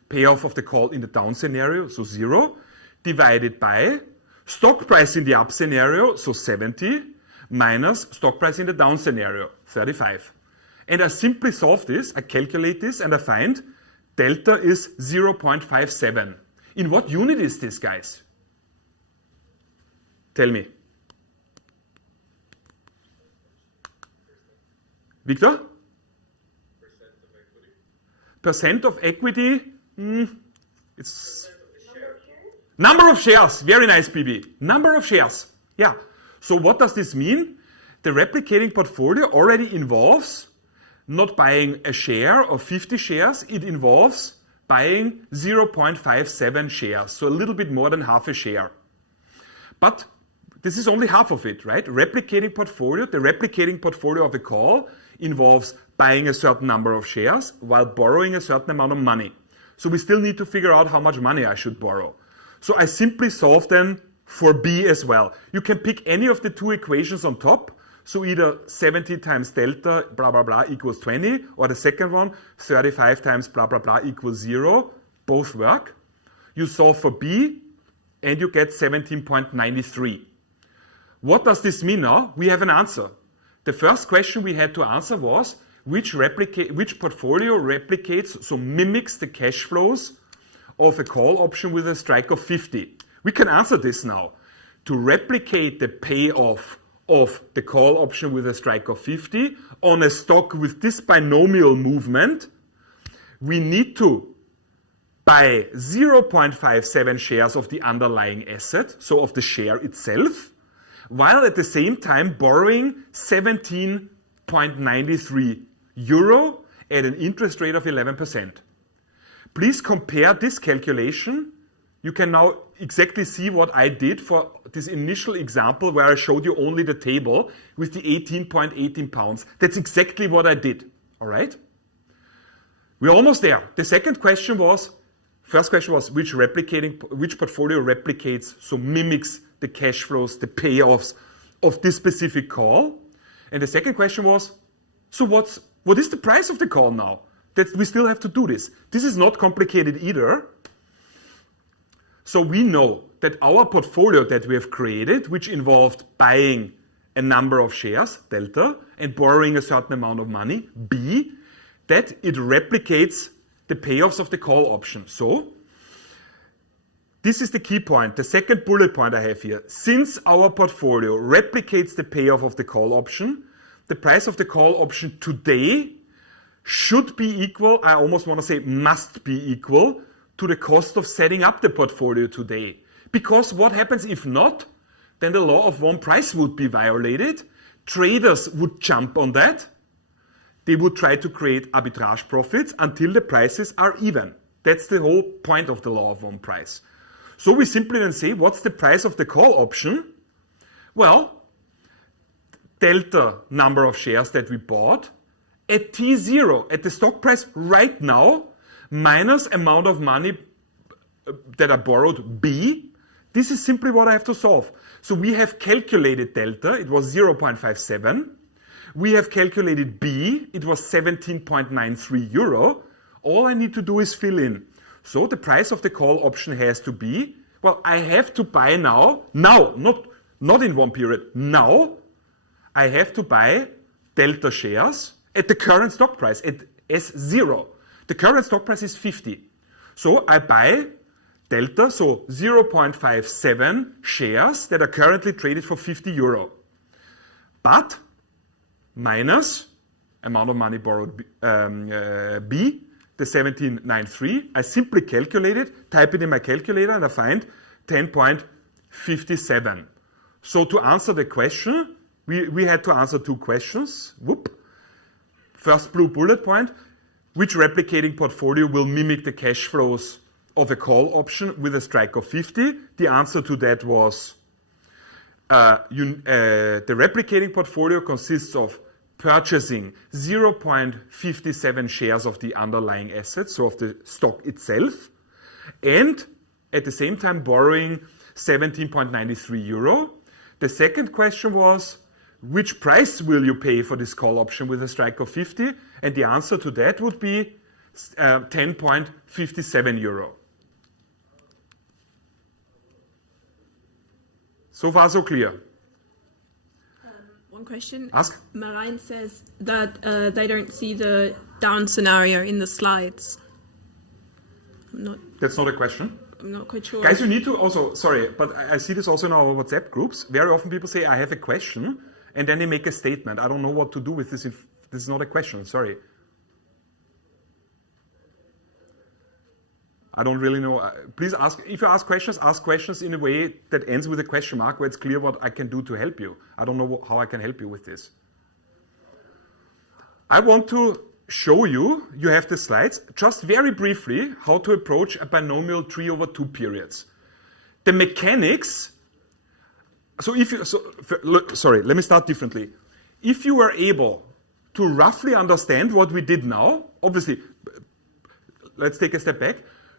payoff of the call in the down scenario, so 0, divided by stock price in the up scenario, so 70, minus stock price in the down scenario, 35. And I simply solve this, I calculate this, and I find delta is 0.57. In what unit is this, guys? Tell me. Victor? Percent of equity? It's number of shares. Very nice, BB. Number of shares. Yeah. So what does this mean? The replicating portfolio already involves not buying a share of 50 shares. It involves buying 0.57 shares. So a little bit more than half a share. But this is only half of it, right? Replicating portfolio, the replicating portfolio of a call involves buying a certain number of shares while borrowing a certain amount of money. So we still need to figure out how much money I should borrow. So I simply solve them for B as well. You can pick any of the two equations on top. So either 70 times delta blah blah blah equals 20, or the second one, 35 times blah blah blah equals 0. Both work. You solve for B and you get 17.93. What does this mean now? We have an answer. The first question we had to answer was which portfolio replicates, so mimics the cash flows of a call option with a strike of 50. We can answer this now. To replicate the payoff of the call option with a strike of 50 on a stock with this binomial movement, we need to buy 0.57 shares of the underlying asset, so of the share itself, while at the same time borrowing 17.93 euro at an interest rate of 11%. Please compare this calculation. You can now exactly see what I did for this initial example where I showed you only the table with the 18.18 pounds. That's exactly what I did, all right? We're almost there. The second question was, first question was which portfolio replicates, so mimics the cash flows, the payoffs of this specific call. And the second question was, so what is the price of the call now? That we still have to do this. This is not complicated either. So we know that our portfolio that we have created, which involved buying a number of shares, delta, and borrowing a certain amount of money, B, that it replicates the payoffs of the call option. So this is the key point, the second bullet point I have here. Since our portfolio replicates the payoff of the call option, the price of the call option today should be equal, I almost want to say must be equal, to the cost of setting up the portfolio today. Because what happens if not? Then the law of one price would be violated. Traders would jump on that. They would try to create arbitrage profits until the prices are even. That's the whole point of the law of one price. So we simply then say, what's the price of the call option? Well, delta number of shares that we bought at T0, at the stock price right now, minus amount of money that I borrowed, B. This is simply what I have to solve. So we have calculated delta, it was 0.57. We have calculated B, it was 17.93 euro. All I need to do is fill in. So the price of the call option has to be, well, I have to buy now, not in one period, now, I have to buy delta shares at the current stock price, at S0. The current stock price is 50. So I buy delta, so 0.57 shares that are currently traded for 50 euro. But minus amount of money borrowed B, the 1793, I simply calculate it, type it in my calculator, and I find 10.57. So to answer the question, we had to answer two questions. Whoop. First blue bullet point, which replicating portfolio will mimic the cash flows of a call option with a strike of 50? The answer to that was the replicating portfolio consists of purchasing 0.57 shares of the underlying assets, so of the stock itself, and at the same time borrowing 17.93 euro. The second question was, which price will you pay for this call option with a strike of 50? And the answer to that would be 10.57 euro. So far, so clear. One question. Ask. Marijn says that they don't see the down scenario in the slides. That's not a question. I'm not quite sure. Guys, you need to also, sorry, but I see this also in our WhatsApp groups. Very often people say, I have a question, and then they make a statement. I don't know what to do with this if this is not a question, sorry. I don't really know. Please ask, if you ask questions in a way that ends with a question mark where it's clear what I can do to help you. I don't know how I can help you with this. I want to show you, you have the slides, just very briefly, how to approach a binomial tree over 2 periods. The mechanics, sorry, let me start differently. If you were able to roughly understand what we did now, obviously, let's take a step back.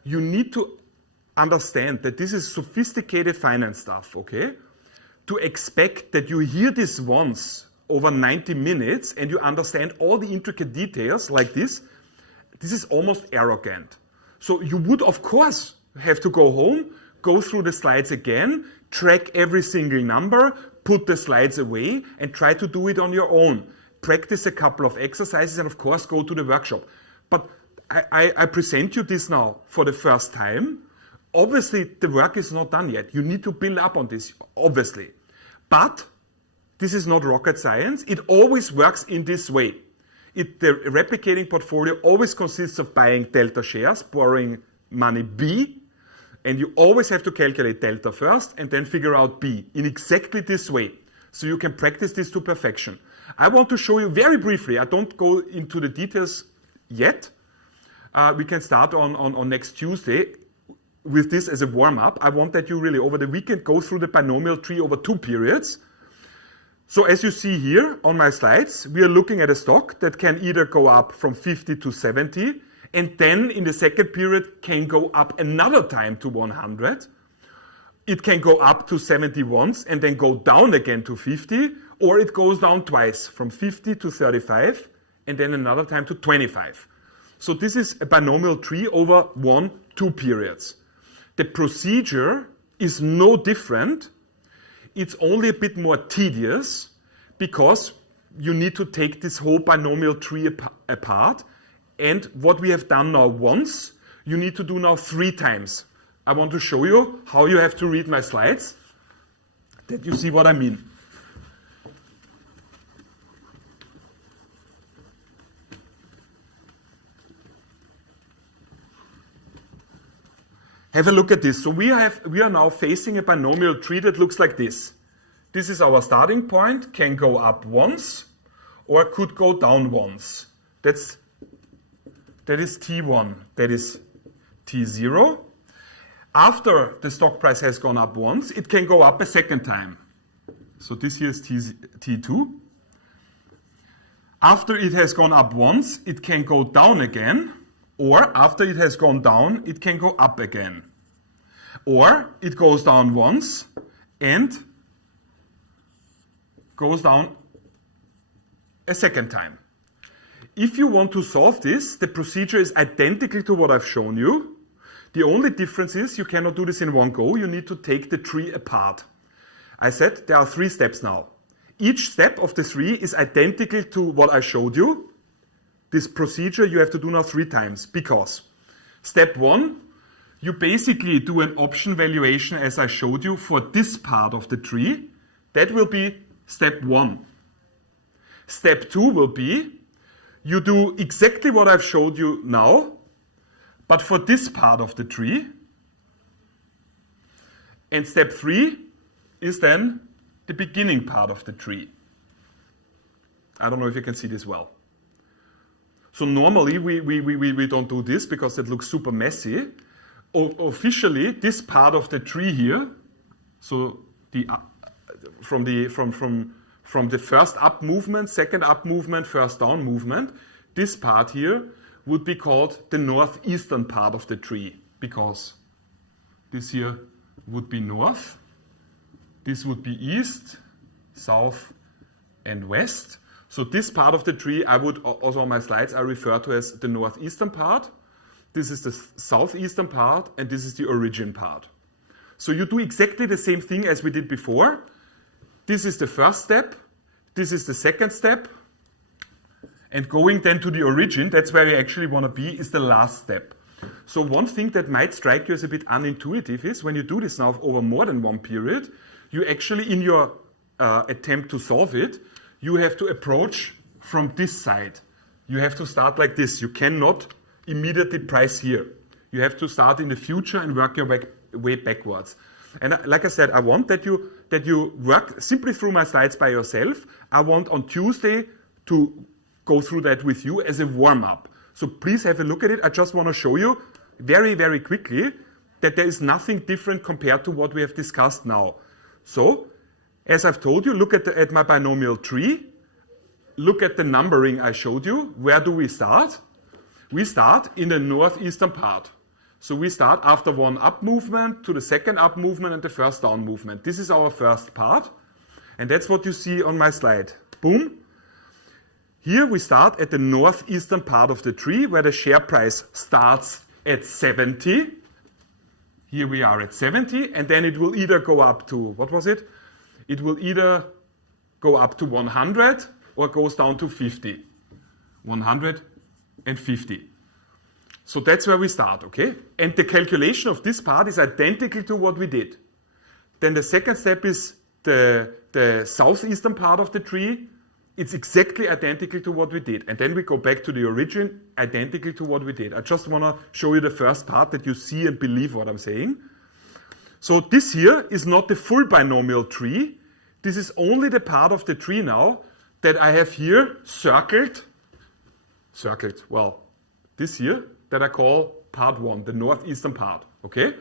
You need to understand that this is sophisticated finance stuff, okay? To expect that you hear this once over 90 minutes and you understand all the intricate details like this is almost arrogant. So you would, of course, have to go home, go through the slides again, track every single number, put the slides away, and try to do it on your own. Practice a couple of exercises and, of course, go to the workshop. But I present you this now for the first time. Obviously, the work is not done yet. You need to build up on this, obviously. But this is not rocket science. It always works in this way. The replicating portfolio always consists of buying delta shares, borrowing money B, and you always have to calculate delta first and then figure out B in exactly this way. So you can practice this to perfection. I want to show you very briefly. I don't go into the details yet. We can start on next Tuesday with this as a warm-up. I want that you really, over the weekend, go through the binomial tree over 2 periods. So as you see here on my slides, we are looking at a stock that can either go up from 50 to 70, and then in the second period can go up another time to 100. It can go up to 70 once and then go down again to 50, or it goes down twice, from 50 to 35, and then another time to 25. So this is a binomial tree over 1-2 periods. The procedure is no different. It's only a bit more tedious because you need to take this whole binomial tree apart. And what we have done now once, you need to do now 3 times. I want to show you how you have to read my slides, that you see what I mean. Have a look at this. So we are now facing a binomial tree that looks like this. This is our starting point, can go up once or could go down once. That is T1, that is T0. After the stock price has gone up once, it can go up a second time. So this here is T2. After it has gone up once, it can go down again. Or after it has gone down, it can go up again. Or it goes down once and goes down a second time. If you want to solve this, the procedure is identical to what I've shown you. The only difference is you cannot do this in one go. You need to take the tree apart. I said there are 3 steps now. Each step of the 3 is identical to what I showed you. This procedure you have to do now 3 times because step 1, you basically do an option valuation as I showed you for this part of the tree. That will be step 1. Step 2 will be you do exactly what I've showed you now, but for this part of the tree. And step 3 is then the beginning part of the tree. I don't know if you can see this well. So normally we don't do this because it looks super messy. Officially, this part of the tree here, so from the first up movement, second up movement, first down movement, this part here would be called the northeastern part of the tree because this here would be north, this would be east, south, and west. So this part of the tree, I would also on my slides, I refer to as the northeastern part. This is the southeastern part, and this is the origin part. So you do exactly the same thing as we did before. This is the first step. This is the second step. And going then to the origin, that's where you actually want to be, is the last step. So one thing that might strike you as a bit unintuitive is when you do this now over more than one period, you actually, in your attempt to solve it, you have to approach from this side. You have to start like this. You cannot immediately price here. You have to start in the future and work your way backwards. And like I said, I want that you work simply through my slides by yourself. I want on Tuesday to go through that with you as a warm-up. So please have a look at it. I just want to show you very, very quickly that there is nothing different compared to what we have discussed now. So, as I've told you, look at my binomial tree. Look at the numbering I showed you. Where do we start? We start in the northeastern part. So we start after one up movement to the second up movement and the first down movement. This is our first part. And that's what you see on my slide. Boom. Here we start at the northeastern part of the tree where the share price starts at 70. Here we are at 70, and then it will either go up to, what was it? It will either go up to 100 or goes down to 50. 150. So that's where we start, okay? And the calculation of this part is identical to what we did. Then the second step is the southeastern part of the tree. It's exactly identical to what we did. And then we go back to the origin, identical to what we did. I just want to show you the first part that you see and believe what I'm saying. So this here is not the full binomial tree. This is only the part of the tree now that I have here circled, well, this here that I call part 1, the northeastern part, okay?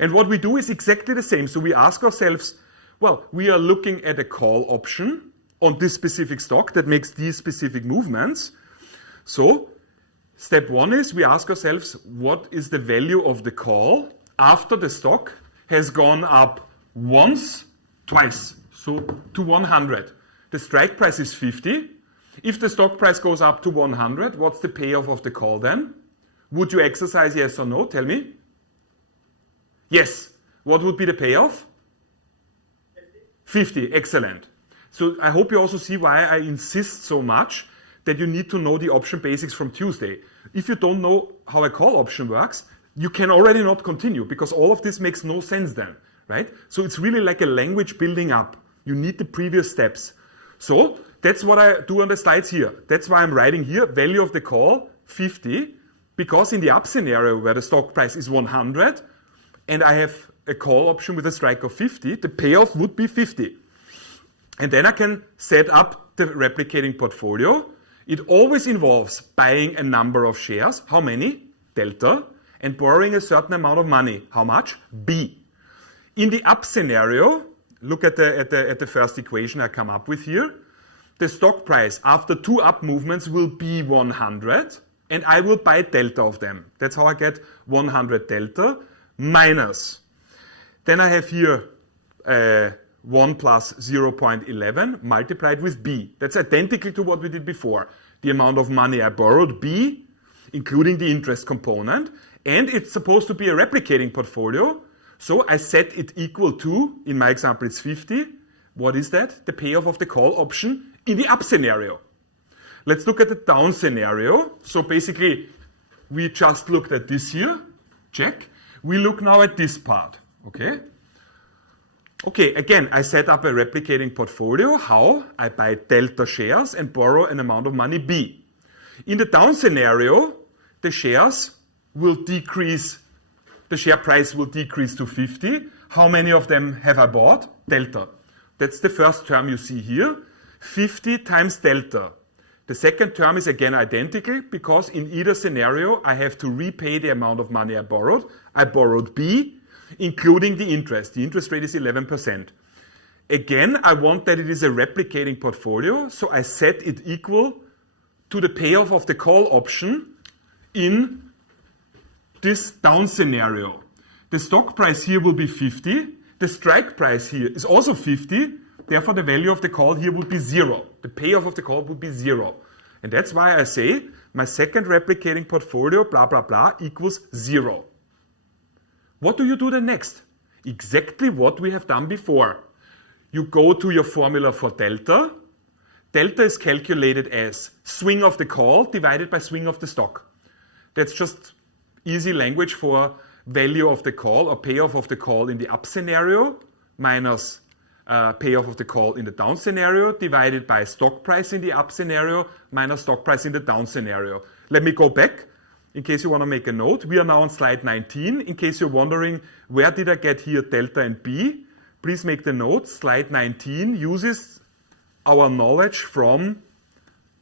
And what we do is exactly the same. So we ask ourselves, well, we are looking at a call option on this specific stock that makes these specific movements. So step 1 is we ask ourselves, what is the value of the call after the stock has gone up once, twice, so to 100. The strike price is 50. If the stock price goes up to 100, what's the payoff of the call then? Would you exercise yes or no? Tell me. Yes. What would be the payoff? 50. Excellent. So I hope you also see why I insist so much that you need to know the option basics from Tuesday. If you don't know how a call option works, you can already not continue because all of this makes no sense then, right? So it's really like a language building up. You need the previous steps. So that's what I do on the slides here. That's why I'm writing here, value of the call, 50, because in the up scenario where the stock price is 100 and I have a call option with a strike of 50, the payoff would be 50. And then I can set up the replicating portfolio. It always involves buying a number of shares. How many? Delta. And borrowing a certain amount of money. How much? B. In the up scenario, look at the first equation I come up with here. The stock price after 2 up movements will be 100, and I will buy delta of them. That's how I get 100 delta minus. Then I have here 1 plus 0.11 multiplied with B. That's identical to what we did before. The amount of money I borrowed, B, including the interest component, and it's supposed to be a replicating portfolio. So I set it equal to, in my example, it's 50. What is that? The payoff of the call option in the up scenario. Let's look at the down scenario. So basically, we just looked at this here. Check. We look now at this part. Okay. Okay, again, I set up a replicating portfolio. How? I buy delta shares and borrow an amount of money B. In the down scenario, the shares will decrease. The share price will decrease to 50. How many of them have I bought? Delta. That's the first term you see here. 50 times delta. The second term is again identical because in either scenario I have to repay the amount of money I borrowed. I borrowed B, including the interest. The interest rate is 11%. Again, I want that it is a replicating portfolio, so I set it equal to the payoff of the call option in this down scenario. The stock price here will be 50. The strike price here is also 50. Therefore, the value of the call here would be 0. The payoff of the call would be 0. And that's why I say my second replicating portfolio, blah, blah, blah, equals 0. What do you do then next? Exactly what we have done before. You go to your formula for delta. Delta is calculated as swing of the call divided by swing of the stock. That's just easy language for value of the call or payoff of the call in the up scenario minus payoff of the call in the down scenario divided by stock price in the up scenario minus stock price in the down scenario. Let me go back in case you want to make a note. We are now on slide 19. In case you're wondering where did I get here delta and B, please make the note. Slide 19 uses our knowledge from,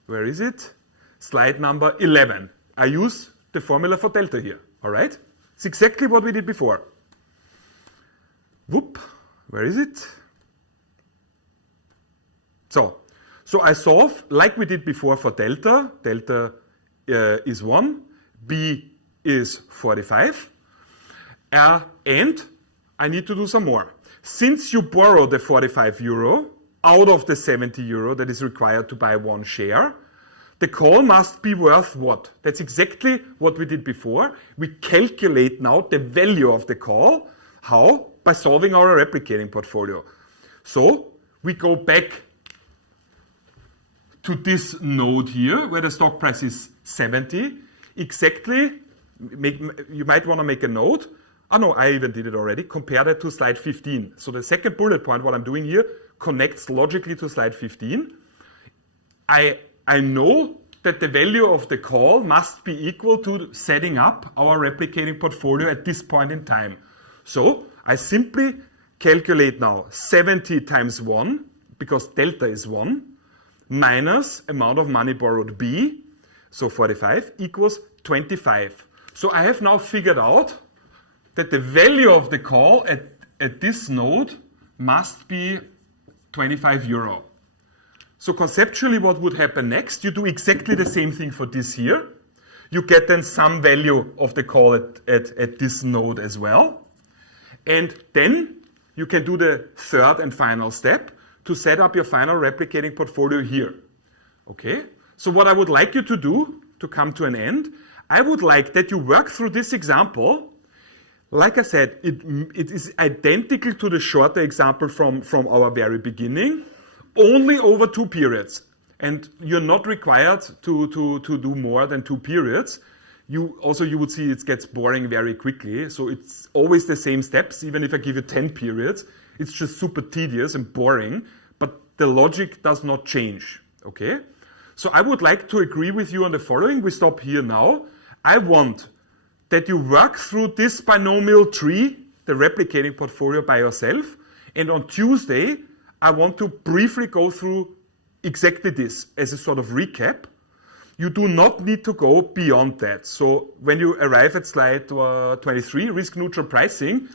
where is it? Slide number 11. I use the formula for delta here, all right? It's exactly what we did before. Whoop, where is it? So I solve like we did before for delta. Delta is 1, B is 45, and I need to do some more. Since you borrow the 45 euro out of the 70 euro that is required to buy 1 share, the call must be worth what? That's exactly what we did before. We calculate now the value of the call. How? By solving our replicating portfolio. So we go back to this node here where the stock price is 70. Exactly, you might want to make a note. Oh no, I even did it already. Compare that to slide 15. So the second bullet point, what I'm doing here, connects logically to slide 15. I know that the value of the call must be equal to setting up our replicating portfolio at this point in time. So I simply calculate now 70 times 1, because delta is 1, minus amount of money borrowed B, so 45, equals 25. So I have now figured out that the value of the call at this node must be 25 euro. So conceptually what would happen next, you do exactly the same thing for this here. You get then some value of the call at this node as well. And then you can do the third and final step to set up your final replicating portfolio here. Okay? So what I would like you to do to come to an end, I would like that you work through this example. Like I said, it is identical to the shorter example from our very beginning, only over 2 periods. And you're not required to do more than 2 periods. you would see it gets boring very quickly. So it's always the same steps, even if I give you 10 periods. It's just super tedious and boring, but the logic does not change, okay? So I would like to agree with you on the following. We stop here now. I want that you work through this binomial tree, the replicating portfolio, by yourself. And on Tuesday, I want to briefly go through exactly this as a sort of recap. You do not need to go beyond that. So when you arrive at slide 23, risk-neutral pricing,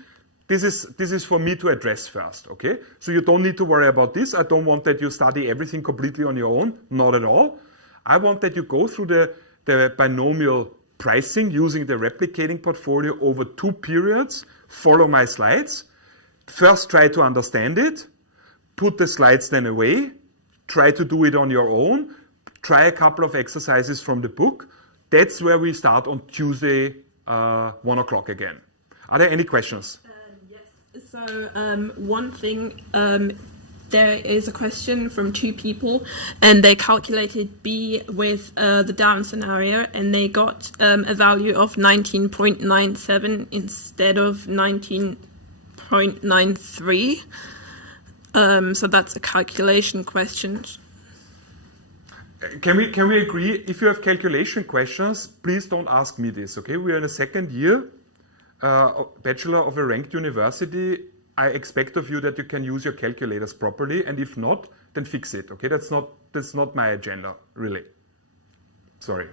this is for me to address first, okay? So you don't need to worry about this. I don't want that you study everything completely on your own, not at all. I want that you go through the binomial pricing using the replicating portfolio over 2 periods, follow my slides, first try to understand it, put the slides then away, try to do it on your own, try a couple of exercises from the book. That's where we start on Tuesday, 1 o'clock again. Are there any questions? Yes. So one thing, there is a question from 2 people, and they calculated B with the down scenario, and they got a value of 19.97 instead of 19.93. So that's a calculation question. Can we agree? If you have calculation questions, please don't ask me this, okay? We are in the second year, bachelor of a ranked university. I expect of you that you can use your calculators properly, and if not, then fix it, okay? That's not my agenda, really. Sorry.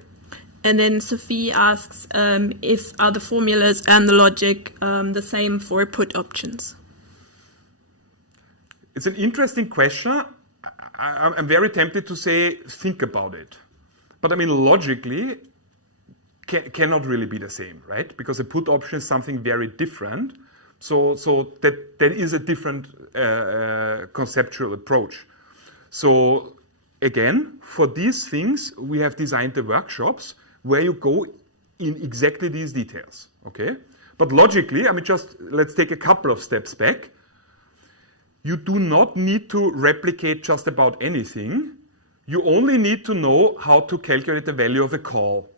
And then Sophie asks if are the formulas and the logic the same for put options? It's an interesting question. I'm very tempted to say, think about it. But I mean, logically, cannot really be the same, right? Because a put option is something very different. So that is a different conceptual approach. So again, for these things, we have designed the workshops where you go in exactly these details, okay? But logically, I mean, let's take a couple of steps back. You do not need to replicate just about anything. You only need to know how to calculate the value of a call.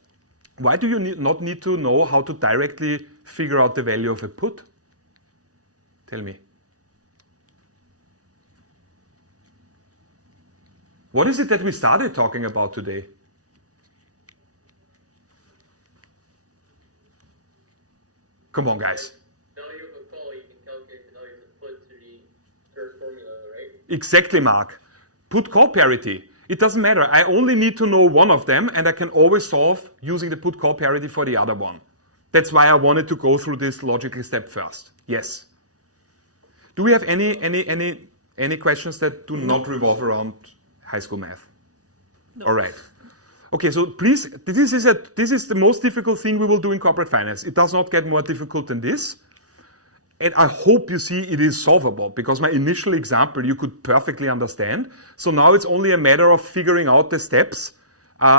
Why do you not need to know how to directly figure out the value of a put? Tell me. What is it that we started talking about today? Come on, guys. Value of a call, you can calculate the value of the put through the third formula, right? Exactly, Mark. Put-call parity. It doesn't matter. I only need to know one of them, and I can always solve using the put-call parity for the other one. That's why I wanted to go through this logical step first. Yes. Do we have any questions that do not revolve around high school math? No. All right. Okay, so please, this is the most difficult thing we will do in corporate finance. It does not get more difficult than this. And I hope you see it is solvable, because my initial example you could perfectly understand. So now it's only a matter of figuring out the steps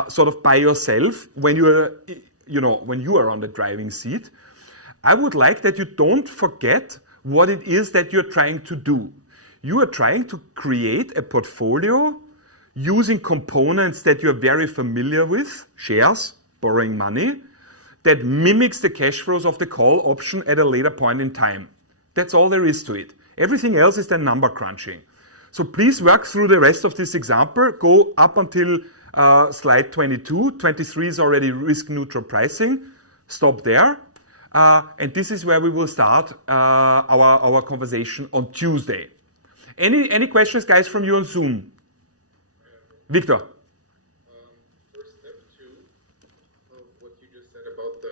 sort of by yourself when you are on the driving seat. I would like that you don't forget what it is that you're trying to do. You are trying to create a portfolio using components that you're very familiar with, shares, borrowing money, that mimics the cash flows of the call option at a later point in time. That's all there is to it. Everything else is then number crunching. So please work through the rest of this example. Go up until slide 22. 23 is already risk-neutral pricing. Stop there. And this is where we will start our conversation on Tuesday. Any questions, guys, from you on Zoom? Victor. For step 2 of what you just said about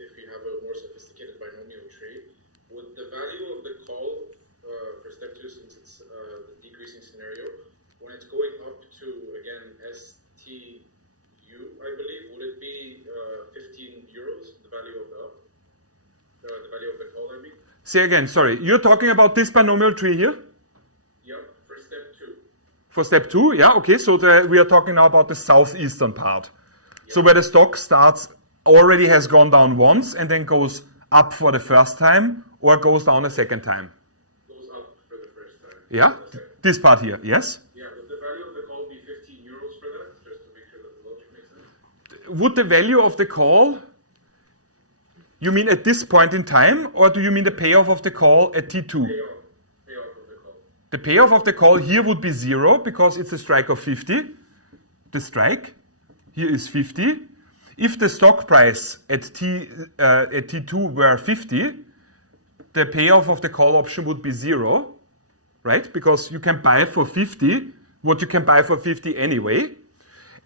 if you have a more sophisticated binomial tree, would the value of the call for step 2, since it's the decreasing scenario, when it's going up to, again, STU, I believe, would it be 15 euros, the value of the value of the call, I mean? Say again, sorry. You're talking about this binomial tree here? For step 2, yeah, okay, so we are talking now about the southeastern part. Yeah. So where the stock already has gone down once and then goes up for the first time or goes down a second time? Goes up for the first time. Yeah, this part here, yes? Yeah, would the value of the call be 15 euros for that, just to make sure that the logic makes sense? would the value of the call, you mean at this point in time, or do you mean the payoff of the call at T2? Payoff of the call. The payoff of the call here would be 0 because it's a strike of 50. The strike here is 50. If the stock price at T2 were 50, the payoff of the call option would be 0, right? Because you can buy for 50 what you can buy for 50 anyway.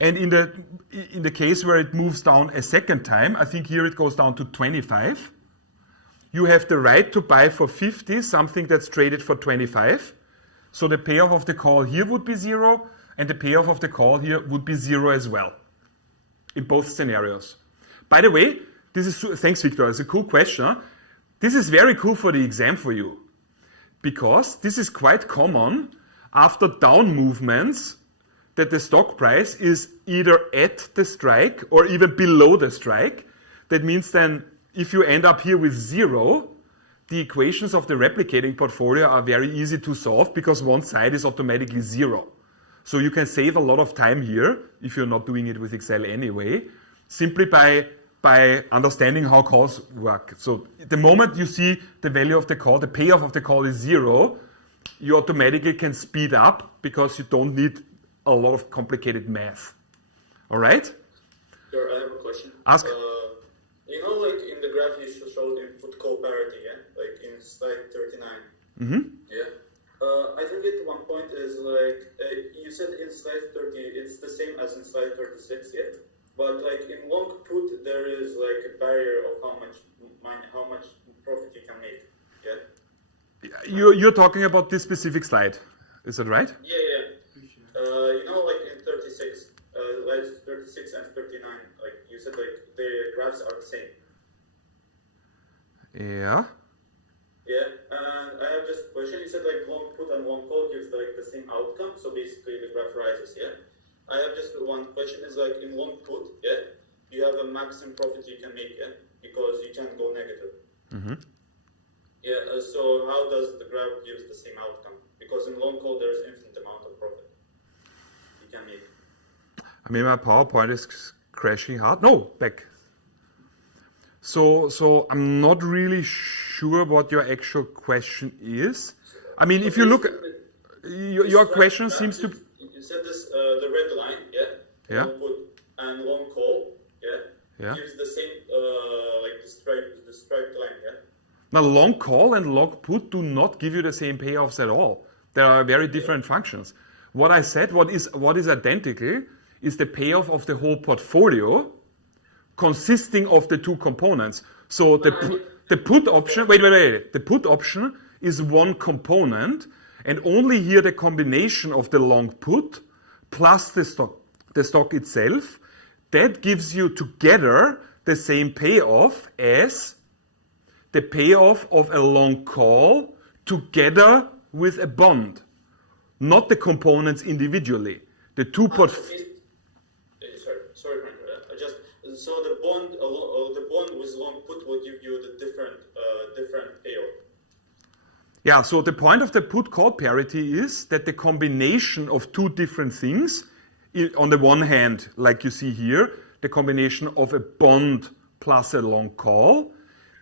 And in the case where it moves down a second time, I think here it goes down to 25. You have the right to buy for 50 something that's traded for 25. So the payoff of the call here would be 0, and the payoff of the call here would be 0 as well, in both scenarios. By the way, thanks Victor, it's a cool question. Huh? This is very cool for the exam for you, because this is quite common after down movements that the stock price is either at the strike or even below the strike. That means then if you end up here with 0, the equations of the replicating portfolio are very easy to solve because one side is automatically 0. So you can save a lot of time here, if you're not doing it with Excel anyway, simply by understanding how calls work. So the moment you see the value of the call, the payoff of the call is 0, you automatically can speed up because you don't need a lot of complicated math. All right? Sure, I have a question. Ask. You know, like in the graph you showed input call parity, yeah? Like in slide 39. Mm-hmm. Yeah. I think at one point is like, you said in slide 30, it's the same as in slide 36, yeah? But like in long put, there is like a barrier of how much profit you can make, yeah? You're talking about this specific slide, is that right? Yeah. You know, like in 36, slides 36 and 39, like you said, like the graphs are the same. Yeah. Yeah, and I have just a question. You said like long put and long call gives like the same outcome, so basically the graph rises, yeah? I have just one question is like in long put, yeah, you have a maximum profit you can make, yeah, because you can't go negative. Mm-hmm. Yeah, so how does the graph gives the same outcome? Because in long call there is infinite amount of profit you can make. I mean, my PowerPoint is crashing hard. No, back. So I'm not really sure what your actual question is. I mean, if you look, your question seems to. You said this, the red line, yeah? Yeah. Long put and long call, yeah? Yeah. Gives the same, like the striped line, yeah? Now, long call and long put do not give you the same payoffs at all. There are very different functions. What I said, what is identical, is the payoff of the whole portfolio consisting of the two components. So the put option, wait. The put option is one component, and only here the combination of the long put plus the stock itself, that gives you together the same payoff as the payoff of a long call together with a bond, not the components individually. The two Sorry, Frank. So the bond with long put will give you the different payoff. Yeah. So the point of the put-call parity is that the combination of two different things, on the one hand, like you see here, the combination of a bond plus a long call,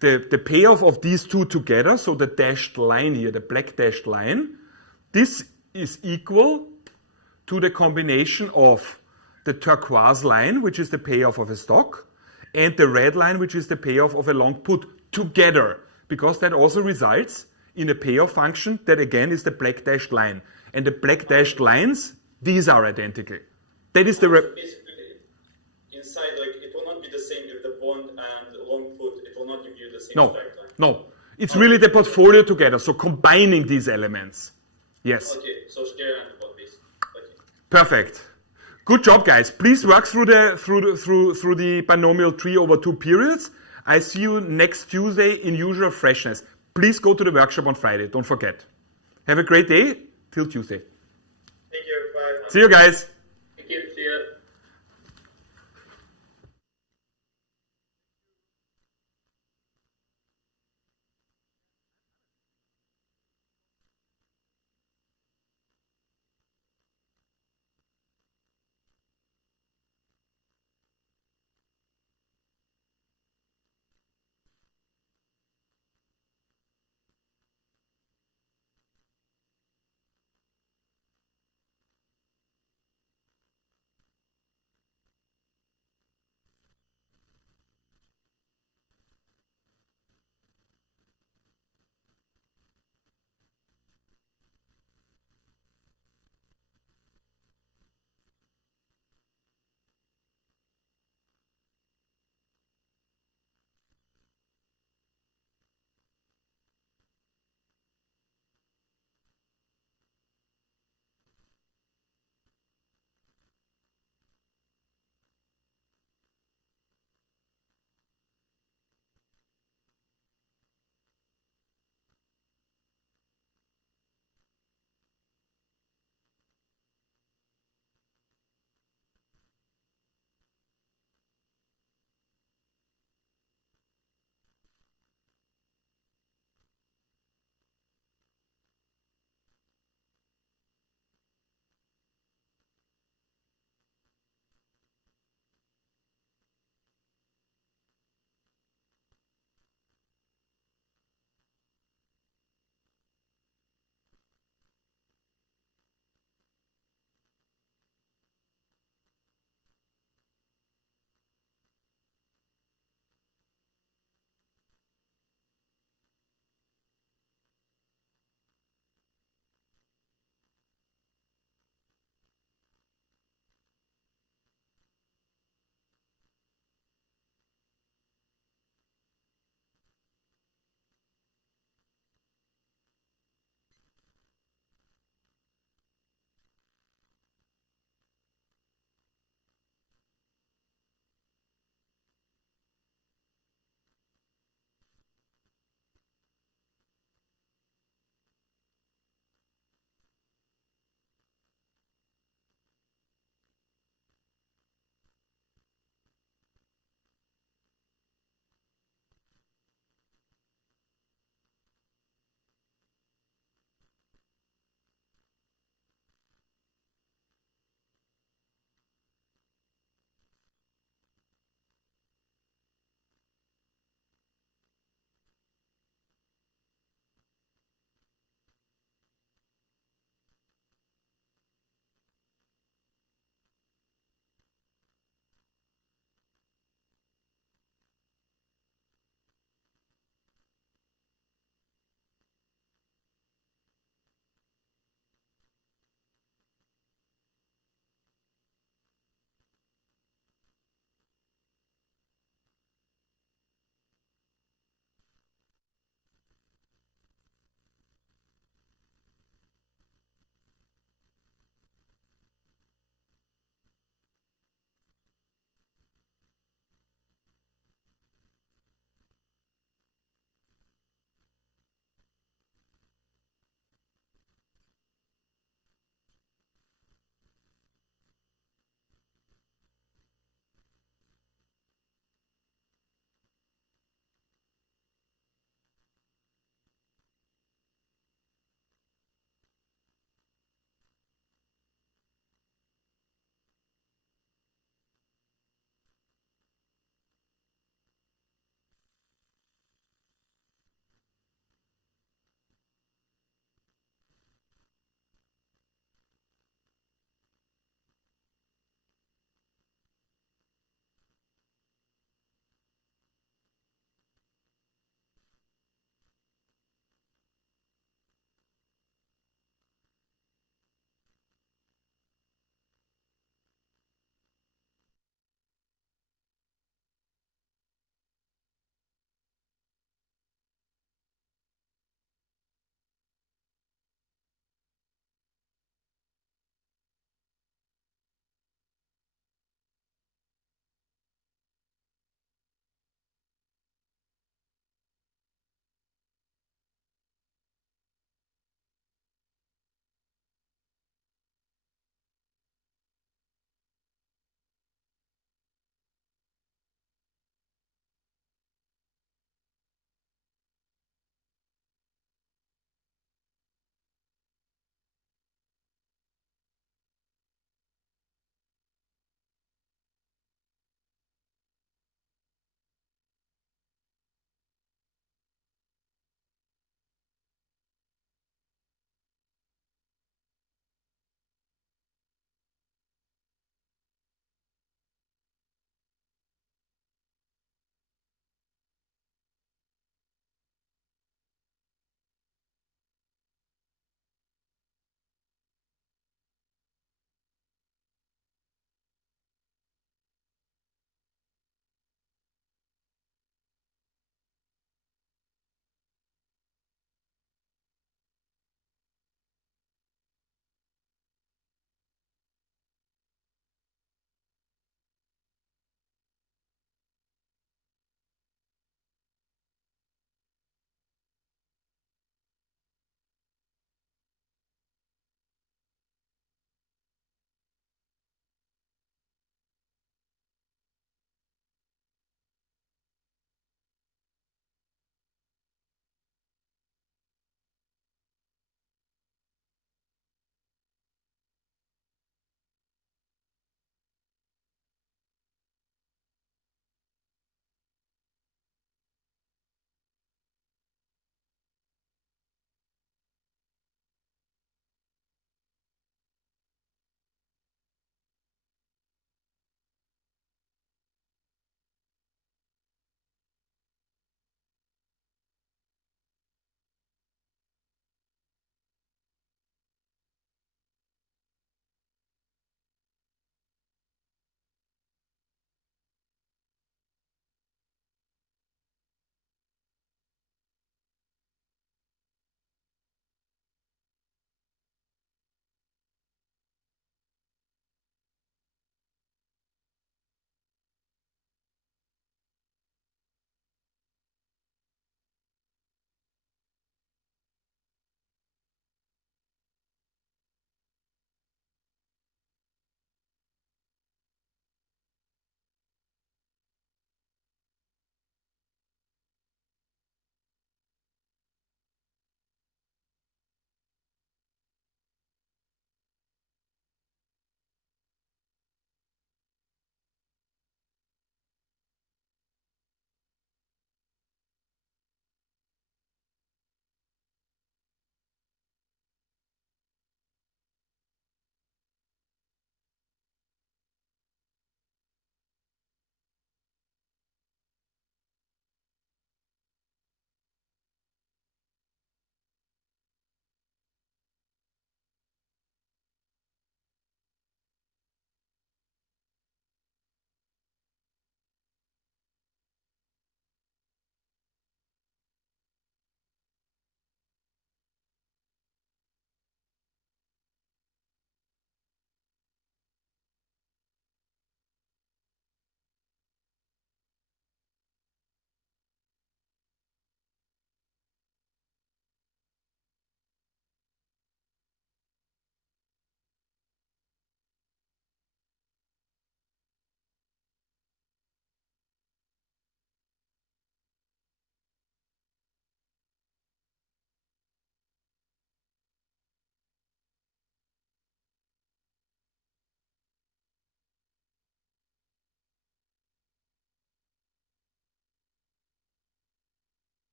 the payoff of these two together, so the dashed line here, the black dashed line, this is equal to the combination of the turquoise line, which is the payoff of a stock, and the red line, which is the payoff of a long put, together, because that also results in a payoff function that again is the black dashed line. And the black dashed lines, these are identical. That is the... basically, inside, like, it will not be the same if the bond and long put, it will not give you the same strike line. No. It's really the portfolio together, so combining these elements. Yes. Okay, so share and bond base. Okay. Perfect. Good job, guys. Please work through the binomial tree over 2 periods. I see you next Tuesday in usual freshness. Please go to the workshop on Friday. Don't forget. Have a great day. Till Tuesday. Thank you. Bye. See you, guys.